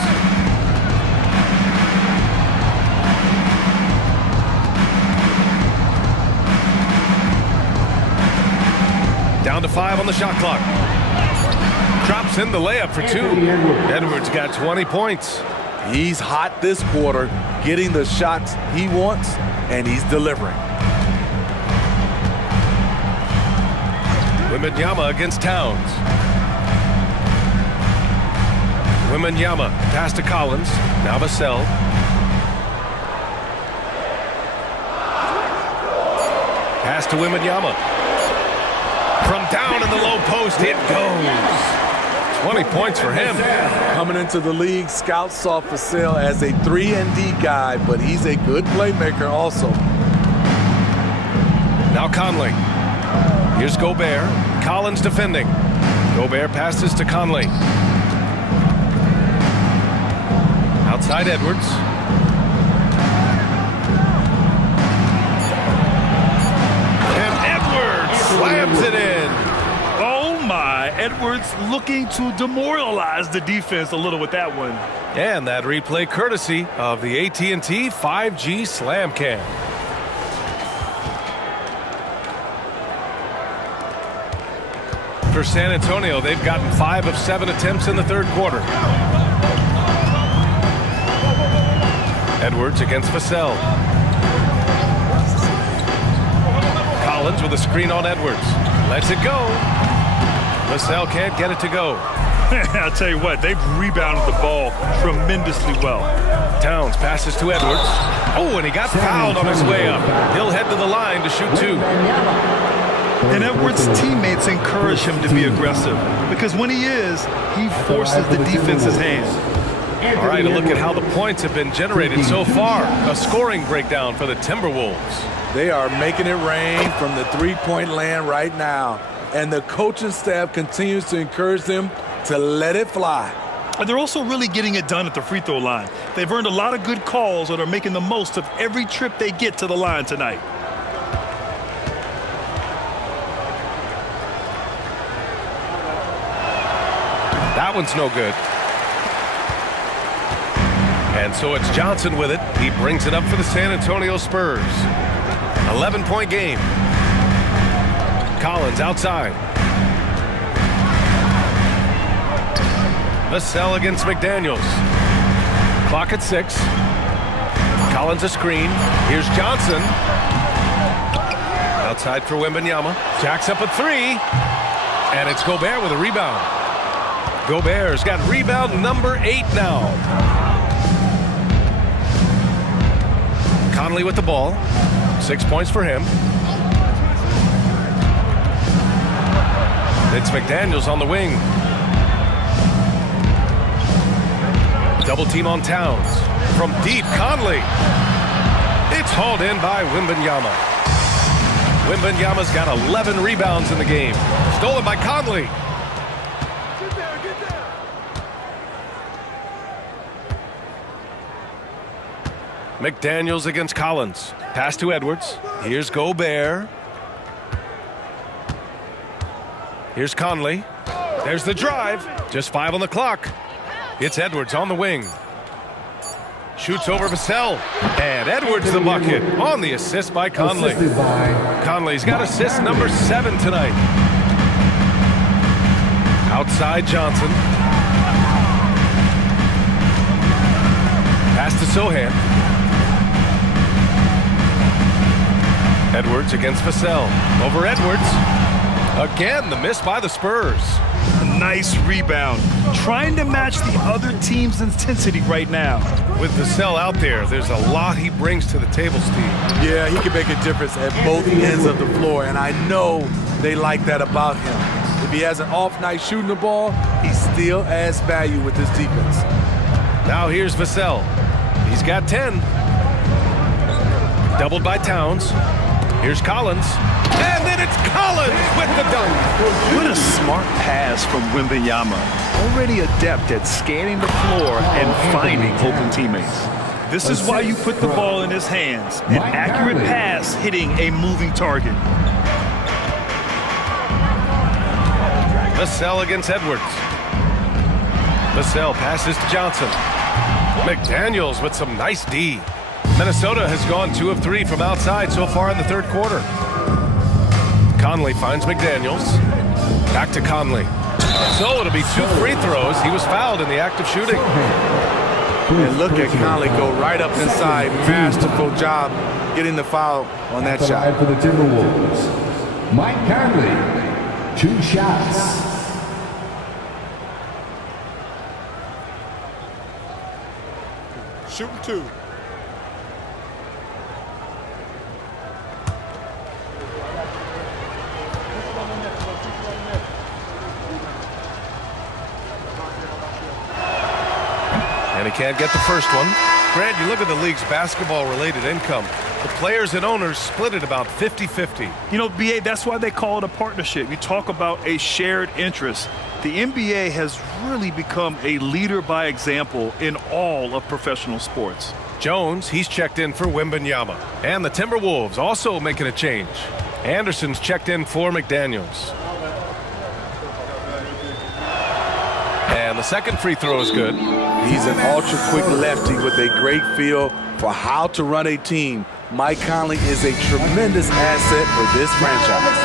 Down to 5 on the shot clock. Drops in the layup for 2. Edwards got 20 points. He's hot this quarter, getting the shots he wants, and he's delivering. Wembanyama against Towns. Wembanyama pass to Collins. Now Vassell. Pass to Wembanyama. From down in the low post, it goes. 20 points for him. Coming into the league, scouts saw Vassell as a 3-and-D guy, but he's a good playmaker also. Now Conley. Here's Gobert. Collins defending. Gobert passes to Conley. Outside Edwards. And Edwards slams it in. Oh my, Edwards looking to demoralize the defense a little with that one. And that replay courtesy of the AT&T 5G Slam Cam. For San Antonio, they've gotten 5 of 7 attempts in the third quarter. Edwards against Vassell. Collins with a screen on Edwards. Lets it go. Vassell can't get it to go. I'll tell you what, they've rebounded the ball tremendously well. Towns passes to Edwards. Oh, and he got fouled on his way up. He'll head to the line to shoot 2. And Edwards' teammates encourage him to be aggressive because when he is, he forces the defense's hand. All right, a look at how the points have been generated so far. A scoring breakdown for the Timberwolves. They are making it rain from the three-point land right now, and the coaching staff continues to encourage them to let it fly. And they're also really getting it done at the free throw line. They've earned a lot of good calls and are making the most of every trip they get to the line tonight. That one's no good. And so it's Johnson with it. He brings it up for the San Antonio Spurs. 11-point game. Collins outside. Vassell against McDaniels. Clock at 6. Collins a screen. Here's Johnson. Outside for Wembanyama. Jacks up a 3. And it's Gobert with a rebound. Gobert's got rebound number 8 now. Conley with the ball. 6 points for him. It's McDaniels on the wing. Double team on Towns. From deep, Conley. It's hauled in by Wembanyama. Wembanyama's got 11 rebounds in the game. Stolen by Conley. McDaniels against Collins. Pass to Edwards. Here's Gobert. Here's Conley. There's the drive. Just 5 on the clock. It's Edwards on the wing. Shoots over Vassell. And Edwards the bucket on the assist by Conley. Conley's got assist number 7 tonight. Outside Johnson. Pass to Sohan. Edwards against Vassell. Over Edwards. Again, the miss by the Spurs. A nice rebound. Trying to match the other team's intensity right now. With Vassell out there, there's a lot he brings to the table, Steve. Yeah, he can make a difference at both ends of the floor, and I know they like that about him. If he has an off night shooting the ball, he still adds value with his defense. Now here's Vassell. He's got 10. Doubled by Towns. Here's Collins. And then it's Collins with the dunk. What a smart pass from Wembanyama. Already adept at scanning the floor and finding open teammates. This is why you put the ball in his hands. An accurate pass hitting a moving target. Vassell against Edwards. Vassell passes to Johnson. McDaniels with some nice D. Minnesota has gone 2 of 3 from outside so far in the third quarter. Conley finds McDaniels. Back to Conley. So it'll be 2 free throws. He was fouled in the act of shooting. And look at Conley go right up inside. Masterful job getting the foul on that shot. For the Timberwolves, Mike Conley, 2 shots. Shooting 2. And he can't get the first one. Grant, you look at the league's basketball-related income. The players and owners split it about 50-50. You know, BA, that's why they call it a partnership. You talk about a shared interest. The NBA has really become a leader by example in all of professional sports. Jones, he's checked in for Wembanyama. And the Timberwolves also making a change. Anderson's checked in for McDaniels. And the second free throw is good. He's an ultra-quick lefty with a great feel for how to run a team. Mike Conley is a tremendous asset for this franchise.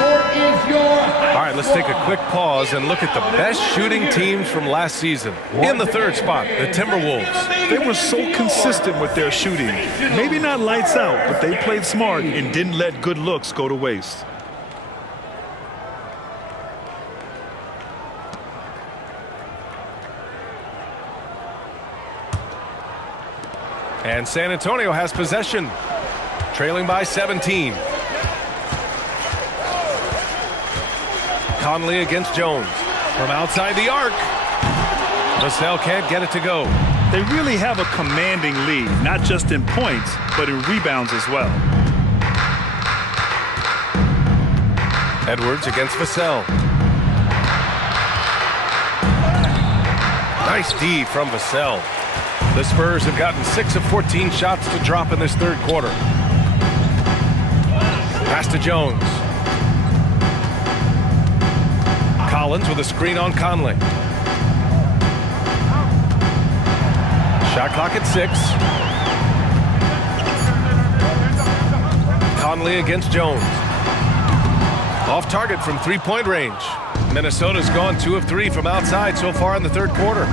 All right, let's take a quick pause and look at the best shooting teams from last season. In the third spot, the Timberwolves. They were so consistent with their shooting. Maybe not lights out, but they played smart and didn't let good looks go to waste. And San Antonio has possession, trailing by 17. Conley against Jones. From outside the arc. Vassell can't get it to go. They really have a commanding lead, not just in points, but in rebounds as well. Edwards against Vassell. Nice D from Vassell. The Spurs have gotten 6 of 14 shots to drop in this third quarter. Pass to Jones. Collins with a screen on Conley. Shot clock at 6. Conley against Jones. Off target from 3-point range. Minnesota's gone 2 of 3 from outside so far in the third quarter.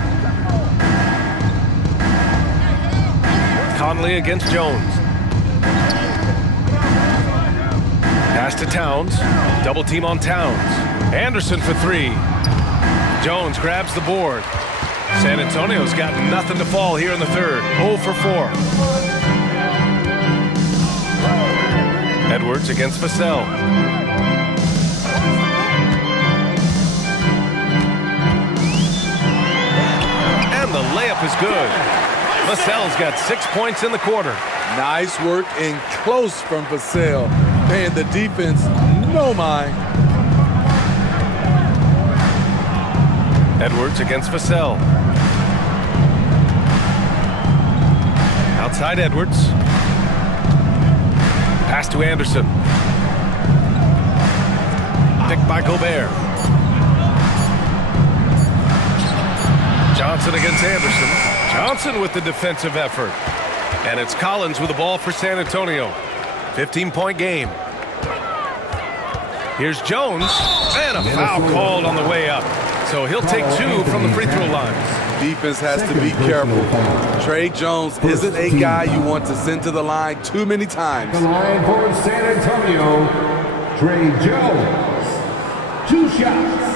Conley against Jones. Pass to Towns. Double team on Towns. Anderson for 3. Jones grabs the board. San Antonio's got nothing to fall here in the third. 0 for 4. Edwards against Vassell. And the layup is good. Vassell's got 6 points in the quarter. Nice work and close from Vassell, paying the defense no mind. Edwards against Vassell. Outside Edwards. Pass to Anderson. Picked by Gobert. Johnson against Anderson. Johnson with the defensive effort. And it's Collins with the ball for San Antonio. 15-point game. Here's Jones. And a foul called on the way up. So he'll take 2 from the free throw line. Defense has to be careful. Trey Jones isn't a guy you want to send to the line too many times. The line for San Antonio, Trey Jones. 2 shots.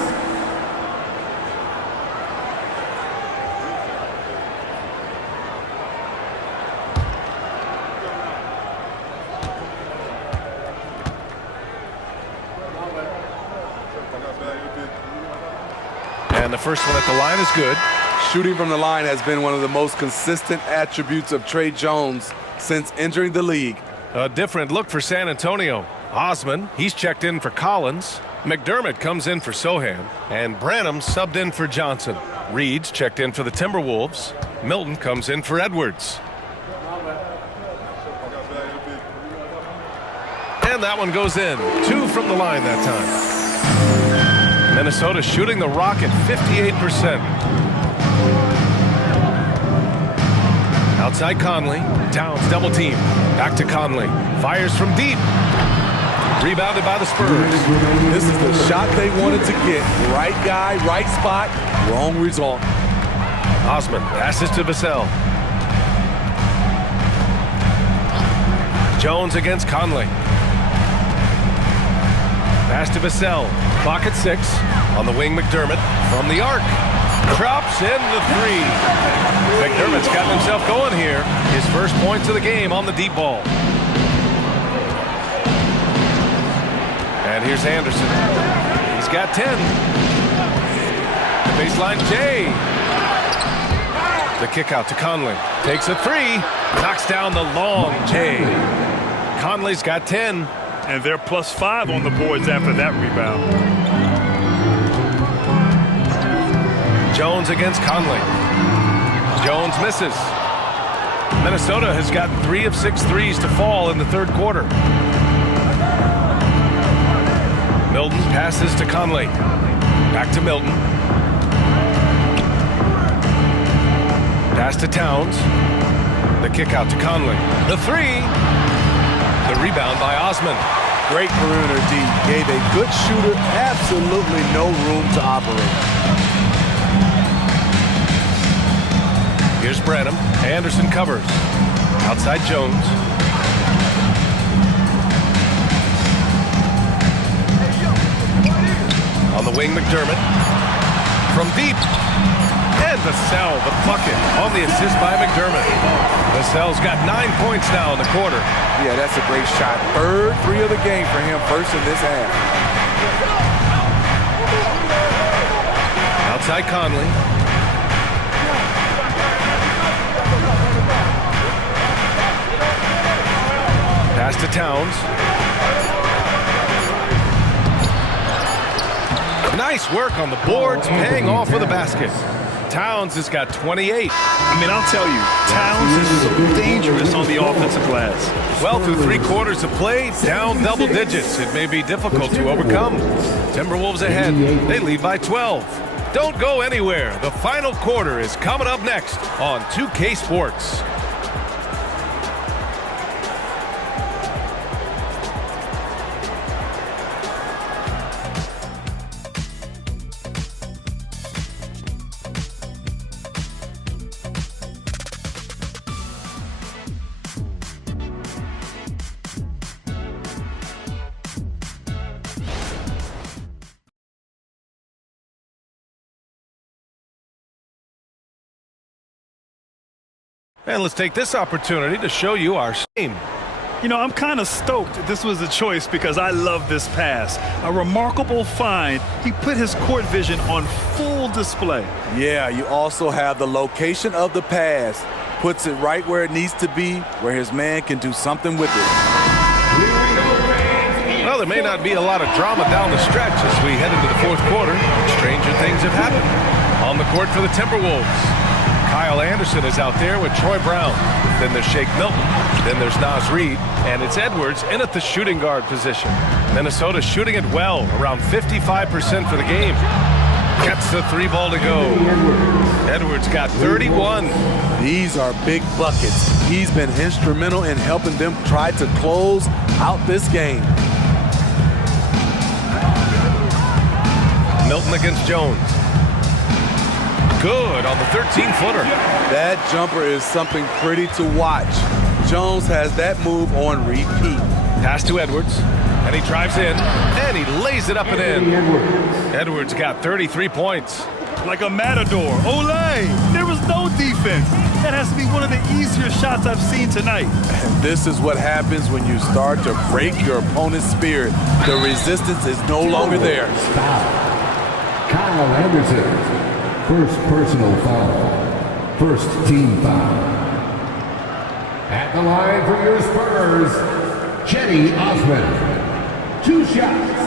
And the first one at the line is good. Shooting from the line has been one of the most consistent attributes of Trey Jones since entering the league. A different look for San Antonio. Osman, he's checked in for Collins. McDermott comes in for Sohan. And Branham subbed in for Johnson. Reed's checked in for the Timberwolves. Milton comes in for Edwards. And that one goes in. 2 from the line that time. Minnesota shooting the rock at 58%. Outside Conley. Towns double team. Back to Conley. Fires from deep. Rebounded by the Spurs. This is the shot they wanted to get. Right guy, right spot, wrong result. Osman passes to Vassell. Jones against Conley. Pass to Vassell. Clock at 6. On the wing, McDermott from the arc. Drops in the 3. McDermott's gotten himself going here. His first points of the game on the deep ball. And here's Anderson. He's got 10. Baseline Jay. The kick out to Conley. Takes a 3. Knocks down the long Jay. Conley's got 10. And they're +5 on the boards after that rebound. Jones against Conley. Jones misses. Minnesota has got 3 of 6 threes to fall in the third quarter. Milton passes to Conley. Back to Milton. Pass to Towns. The kick out to Conley. The 3. The rebound by Osman. Great perimeter D. Gave a good shooter absolutely no room to operate. Here's Branham. Anderson covers. Outside Jones. On the wing, McDermott. From deep. And Vassell, the bucket, on the assist by McDermott. Vassell's got 9 points now in the quarter. Yeah, that's a great shot. Third 3 of the game for him, first in this half. Outside Conley. Pass to Towns. Nice work on the boards, paying off with a basket. Towns has got 28. I mean, I'll tell you, Towns is so dangerous on the offensive glass. Well, through 3 quarters of play, down double digits. It may be difficult to overcome. Timberwolves ahead. They lead by 12. Don't go anywhere. The final quarter is coming up next on 2K Sports. And let's take this opportunity to show you our team. You know, I'm kind of stoked this was a choice because I love this pass. A remarkable find. He put his court vision on full display. Yeah, you also have the location of the pass. Puts it right where it needs to be, where his man can do something with it. Well, there may not be a lot of drama down the stretch as we head into the fourth quarter. Stranger things have happened. On the court for the Timberwolves. Kyle Anderson is out there with Troy Brown. Then there's Shake Milton. Then there's Naz Reid. And it's Edwards in at the shooting guard position. Minnesota shooting it well, around 55% for the game. Gets the 3 ball to go. Edwards got 31. These are big buckets. He's been instrumental in helping them try to close out this game. Milton against Jones. Good on the 13-footer. That jumper is something pretty to watch. Jones has that move on repeat. Pass to Edwards. And he drives in, and he lays it up and in. Edwards got 33 points. Like a matador. Olay! There was no defense. That has to be one of the easier shots I've seen tonight. And this is what happens when you start to break your opponent's spirit. The resistance is no longer there. Kyle Anderson, first personal foul. First team foul. At the line for your Spurs, Cedi Osman. 2 shots.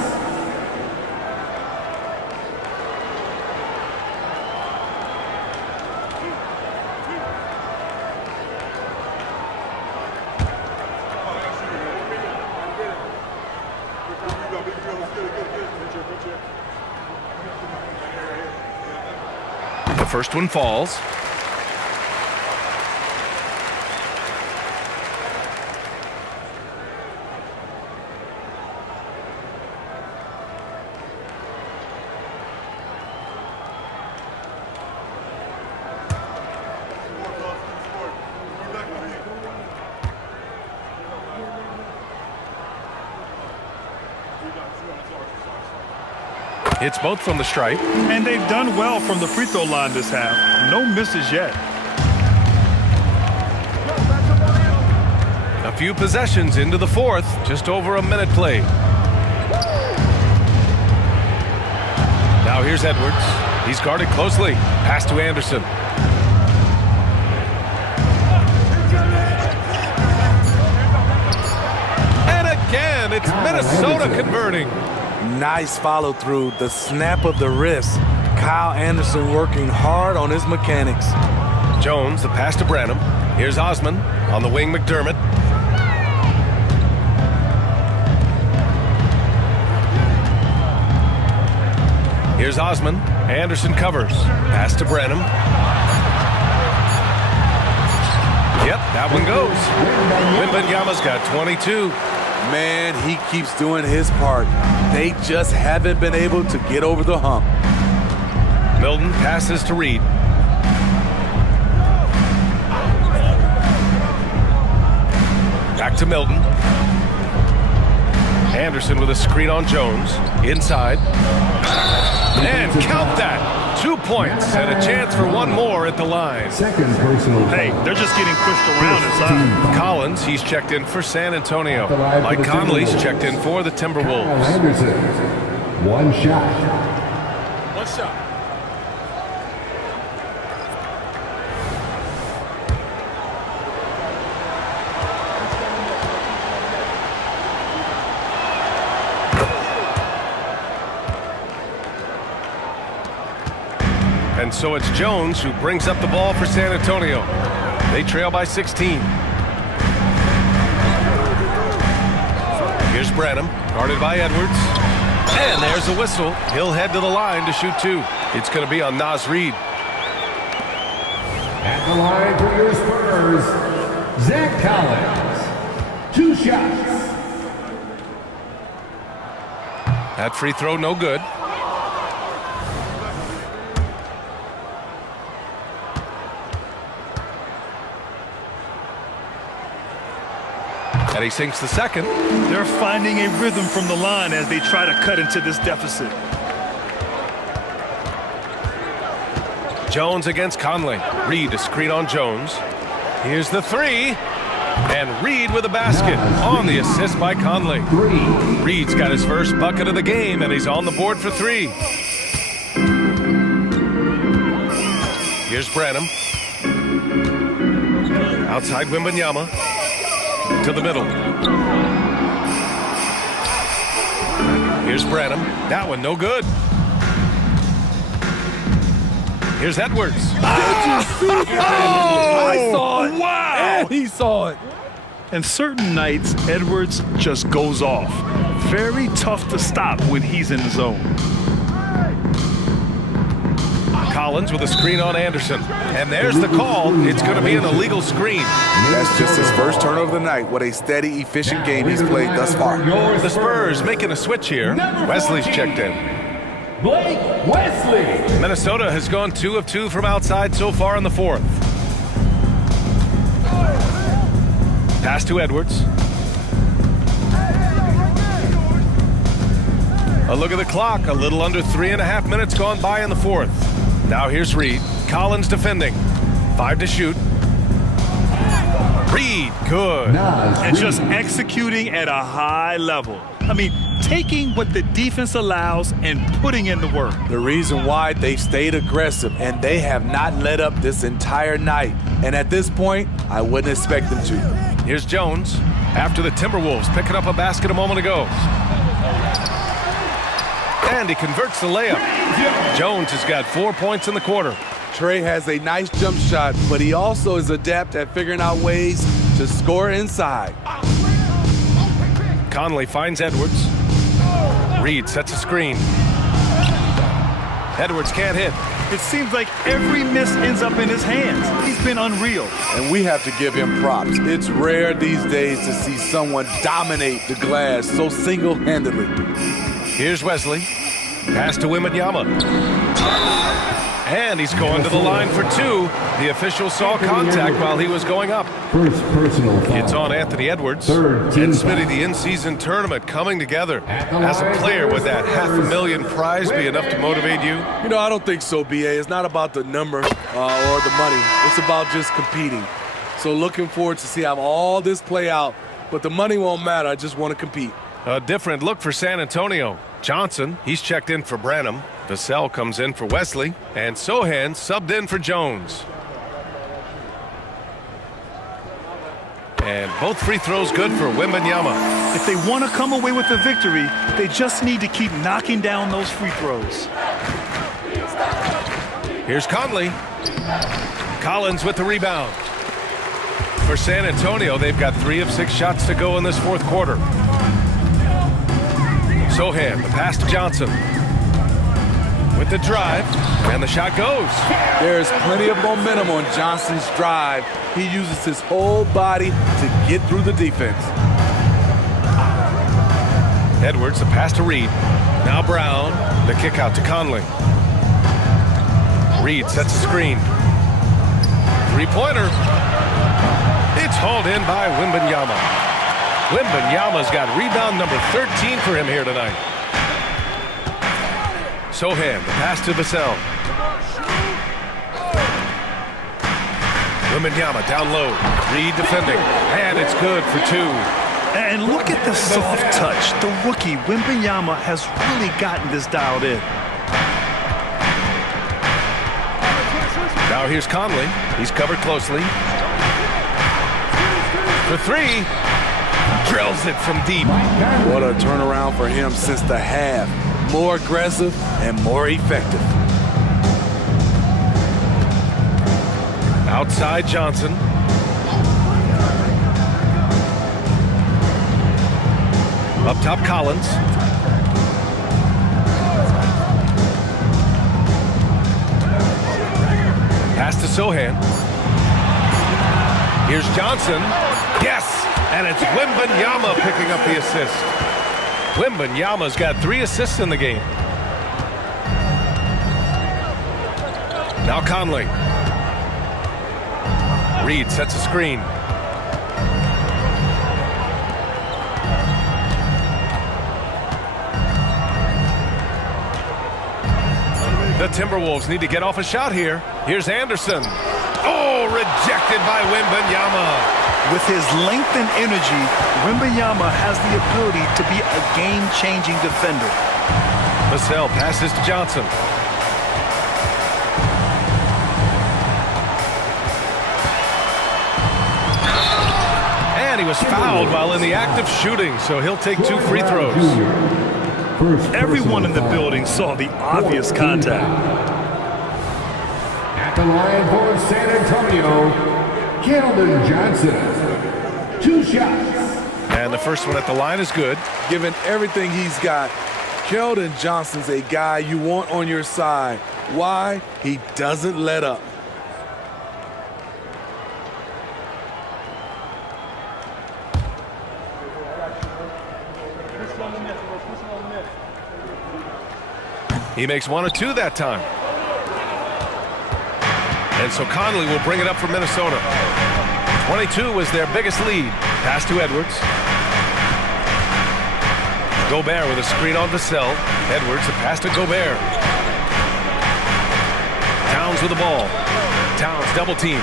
The first one falls. It's both from the stripe. And they've done well from the free throw line this half. No misses yet. A few possessions into the fourth, just over a minute played. Now here's Edwards. He's guarded closely. Pass to Anderson. And again, it's Minnesota converting. Nice follow through, the snap of the wrist. Kyle Anderson working hard on his mechanics. Jones, the pass to Branham. Here's Osman on the wing, McDermott. Here's Osman. Anderson covers. Pass to Branham. Yep, that one goes. Wembanyama's got 22. Man, he keeps doing his part. They just haven't been able to get over the hump. Milton passes to Reed. Back to Milton. Anderson with a screen on Jones. Inside. And count that. 2 points and a chance for one more at the line. Second personal foul. Hey, they're just getting pushed around inside. Collins, he's checked in for San Antonio. Mike Conley's checked in for the Kyle Timberwolves. Anderson, 1 shot. One shot. And so it's Jones who brings up the ball for San Antonio. They trail by 16. Here's Branham, guarded by Edwards. And there's a whistle. He'll head to the line to shoot 2. It's going to be on Naz Reid. At the line for your Spurs, Zach Collins. 2 shots. That free throw, no good. And he sinks the second. They're finding a rhythm from the line as they try to cut into this deficit. Jones against Conley. Reed, a screen on Jones. Here's the 3. And Reed with a basket on the assist by Conley. Reed's got his first bucket of the game, and he's on the board for 3. Here's Branham. Outside Wembanyama. To the middle. Here's Branham. That one no good. Here's Edwards. I saw it. Wow! And he saw it. And certain nights, Edwards just goes off. Very tough to stop when he's in the zone. Collins with a screen on Anderson. And there's the call. It's going to be an illegal screen. That's just his first turnover of the night. What a steady, efficient game he's played thus far. The Spurs making a switch here. Wesley's checked in. Blake Wesley. Minnesota has gone 2 of 2 from outside so far in the fourth. Pass to Edwards. A look at the clock, a little under 3.5 minutes gone by in the fourth. Now here's Reed. Collins defending. 5 to shoot. Reed, good. And just executing at a high level. I mean, taking what the defense allows and putting in the work. The reason why they stayed aggressive, and they have not let up this entire night. And at this point, I wouldn't expect them to. Here's Jones after the Timberwolves picking up a basket a moment ago. And he converts the layup. Jones has got 4 points in the quarter. Trey has a nice jump shot, but he also is adept at figuring out ways to score inside. Conley finds Edwards. Reed sets a screen. Edwards can't hit. It seems like every miss ends up in his hands. He's been unreal. And we have to give him props. It's rare these days to see someone dominate the glass so single-handedly. Here's Wesley. Pass to Wembanyama. And he's going to the line for 2. The official saw contact while he was going up. First personal foul. It's on Anthony Edwards. Third team And Smitty, foul. the in-season tournament coming together. As a player, would that $500,000 prize be enough to motivate you? You know, I don't think so, B.A. It's not about the number or the money. It's about just competing. So looking forward to see how all this play out. But the money won't matter. I just want to compete. A different look for San Antonio. Johnson, he's checked in for Branham. Vassell comes in for Wesley. And Sohan subbed in for Jones. And both free throws good for Wembanyama. If they want to come away with a victory, they just need to keep knocking down those free throws. Here's Conley. Collins with the rebound. For San Antonio, they've got 3 of 6 shots to go in this fourth quarter. Sohan, the pass to Johnson. With the drive, and the shot goes. There's plenty of momentum on Johnson's drive. He uses his whole body to get through the defense. Edwards, the pass to Reed. Now Brown, the kick out to Conley. Reed sets a screen. Three-pointer. It's hauled in by Wembanyama. Wembanyama's got rebound number 13 for him here tonight. Sohan, the pass to Vassell. Wembanyama down low. Reed defending. And it's good for 2. And look at the soft touch. The rookie, Wembanyama, has really gotten this dialed in. Now here's Conley. He's covered closely. For 3. Drills it from deep. What a turnaround for him since the half. More aggressive and more effective. Outside Johnson. Up top Collins. Pass to Sohan. Here's Johnson. Yes! And it's Wembanyama picking up the assist. Wembanyama's got 3 assists in the game. Now Conley. Reed sets a screen. The Timberwolves need to get off a shot here. Here's Anderson. Oh, rejected by Wembanyama. With his length and energy, Wembanyama has the ability to be a game-changing defender. Vassell passes to Johnson. And he was fouled while in the act of shooting, so he'll take 2 free throws. Everyone in the building saw the obvious contact. At the line for San Antonio, Keldon Johnson. 2 shots. And the first one at the line is good. Given everything he's got, Keldon Johnson's a guy you want on your side. Why? He doesn't let up. He makes 1 of 2 that time. And so Conley will bring it up for Minnesota. 22 was their biggest lead. Pass to Edwards. Gobert with a screen on Vassell. Edwards, a pass to Gobert. Towns with the ball. Towns double team.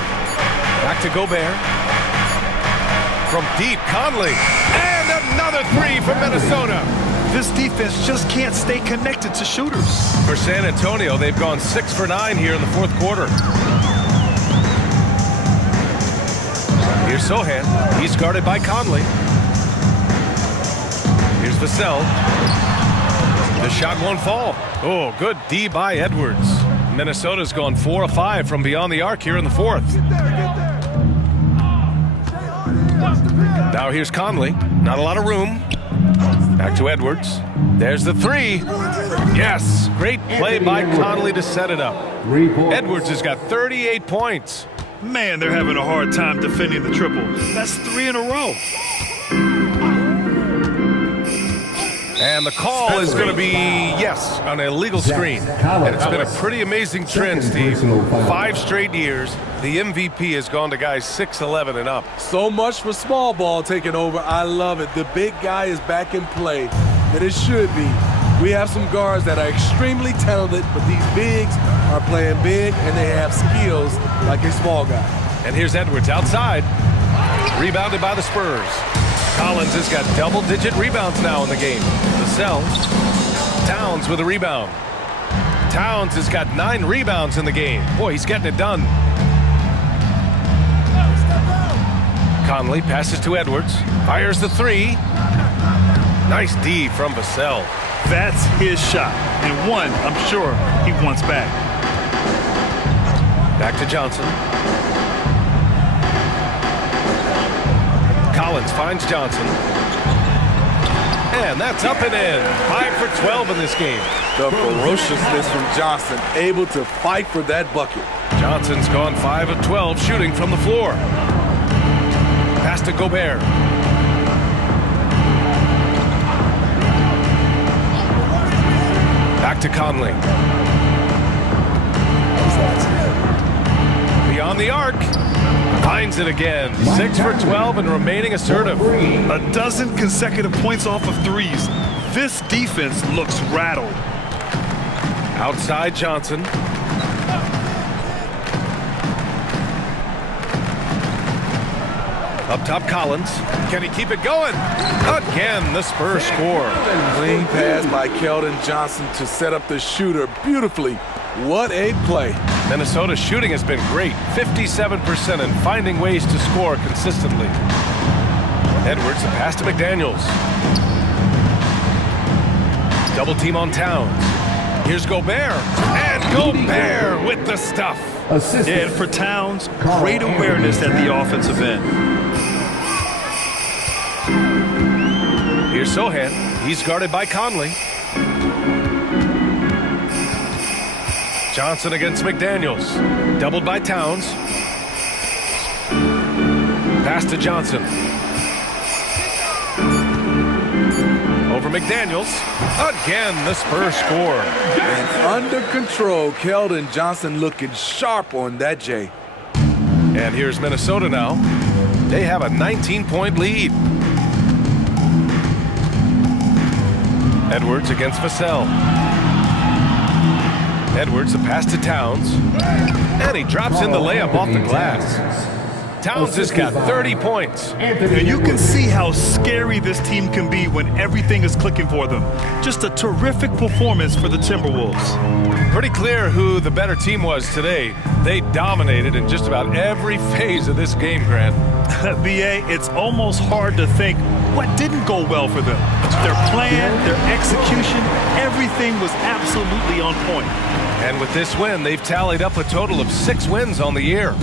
Back to Gobert. From deep, Conley. And another three from Minnesota. This defense just can't stay connected to shooters. For San Antonio, they've gone 6 for 9 here in the fourth quarter. Here's Sohan. He's guarded by Conley. Here's Vassell. The shot won't fall. Oh, good D by Edwards. Minnesota's gone 4 of 5 from beyond the arc here in the fourth. Now here's Conley. Not a lot of room. Back to Edwards. There's the three. Yes, great play by Conley to set it up. Edwards has got 38 points. Man, they're having a hard time defending the triple. That's 3 in a row. And the call is going to be, yes, an illegal screen. And it's been a pretty amazing trend, Steve. 5 straight years, the MVP has gone to guys 6'11" and up. So much for small ball taking over. I love it. The big guy is back in play, and it should be. We have some guards that are extremely talented, but these bigs are playing big, and they have skills like a small guy. And here's Edwards outside. Rebounded by the Spurs. Collins has got double-digit rebounds now in the game. Vassell. Towns with a rebound. Towns has got 9 rebounds in the game. Boy, he's getting it done. Conley passes to Edwards. Fires the three. Nice D from Vassell. That's his shot, and one I'm sure he wants back. Back to Johnson. Collins finds Johnson. And that's up and in. 5 for 12 in this game. The ferociousness from Johnson, able to fight for that bucket. Johnson's gone 5 of 12 shooting from the floor. Pass to Gobert. Back to Conley. Beyond the arc. Finds it again. 6 for 12 and remaining assertive. A dozen consecutive points off of threes. This defense looks rattled. Outside Johnson. Up top Collins. Can he keep it going? Again, the Spurs score. Clean pass by Keldon Johnson to set up the shooter beautifully. What a play. Minnesota's shooting has been great. 57% and finding ways to score consistently. Edwards, a pass to McDaniels. Double team on Towns. Here's Gobert. And Gobert with the stuff. Yeah, and for Towns, great awareness at the offensive end. Here's Sohan. He's guarded by Conley. Johnson against McDaniels. Doubled by Towns. Pass to Johnson. Over McDaniels. Again, the Spurs score. And under control, Keldon Johnson looking sharp on that J. And here's Minnesota now. They have a 19-point lead. Edwards against Vassell. Edwards, a pass to Towns. And he drops in the layup off the glass. Towns has got 30 points. And you can see how scary this team can be when everything is clicking for them. Just a terrific performance for the Timberwolves. Pretty clear who the better team was today. They dominated in just about every phase of this game, Grant. BA, it's almost hard to think what didn't go well for them. Their plan, their execution, everything was absolutely on point. And with this win, they've tallied up a total of 6 wins on the year.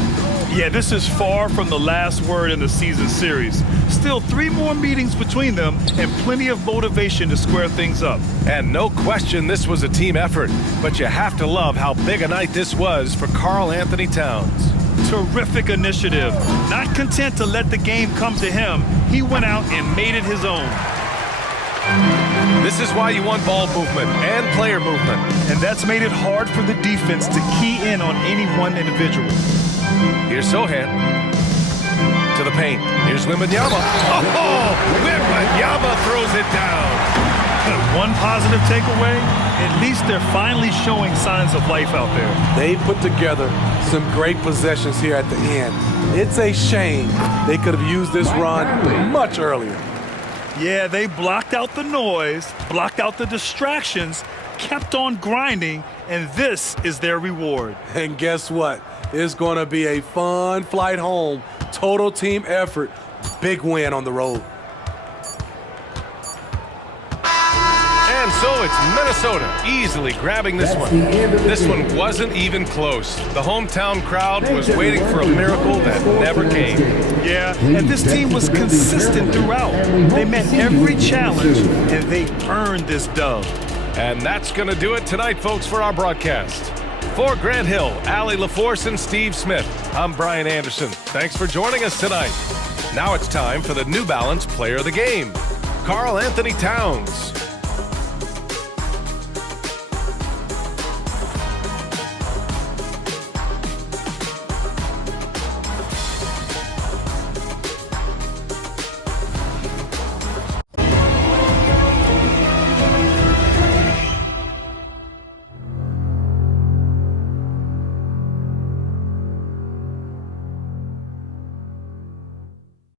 Yeah, this is far from the last word in the season series. Still 3 more meetings between them and plenty of motivation to square things up. And no question this was a team effort, but you have to love how big a night this was for Karl Anthony Towns. Terrific initiative. Not content to let the game come to him, he went out and made it his own. This is why you want ball movement and player movement. And that's made it hard for the defense to key in on any one individual. Here's Sohan. To the paint. Here's Wembanyama. Oh, Wembanyama throws it down. One positive takeaway, at least they're finally showing signs of life out there. They put together some great possessions here at the end. It's a shame they could have used this run much earlier. Yeah, they blocked out the noise, blocked out the distractions, kept on grinding, and this is their reward. And guess what? It's going to be a fun flight home. Total team effort. Big win on the road. And so it's Minnesota easily grabbing this one. This one wasn't even close. The hometown crowd was waiting for a miracle that never came. Yeah, and this team was consistent throughout. They met every challenge, and they earned this dub. And that's going to do it tonight, folks, for our broadcast. For Grant Hill, Allie LaForce, and Steve Smith, I'm Brian Anderson. Thanks for joining us tonight. Now it's time for the New Balance Player of the Game, Karl Anthony Towns.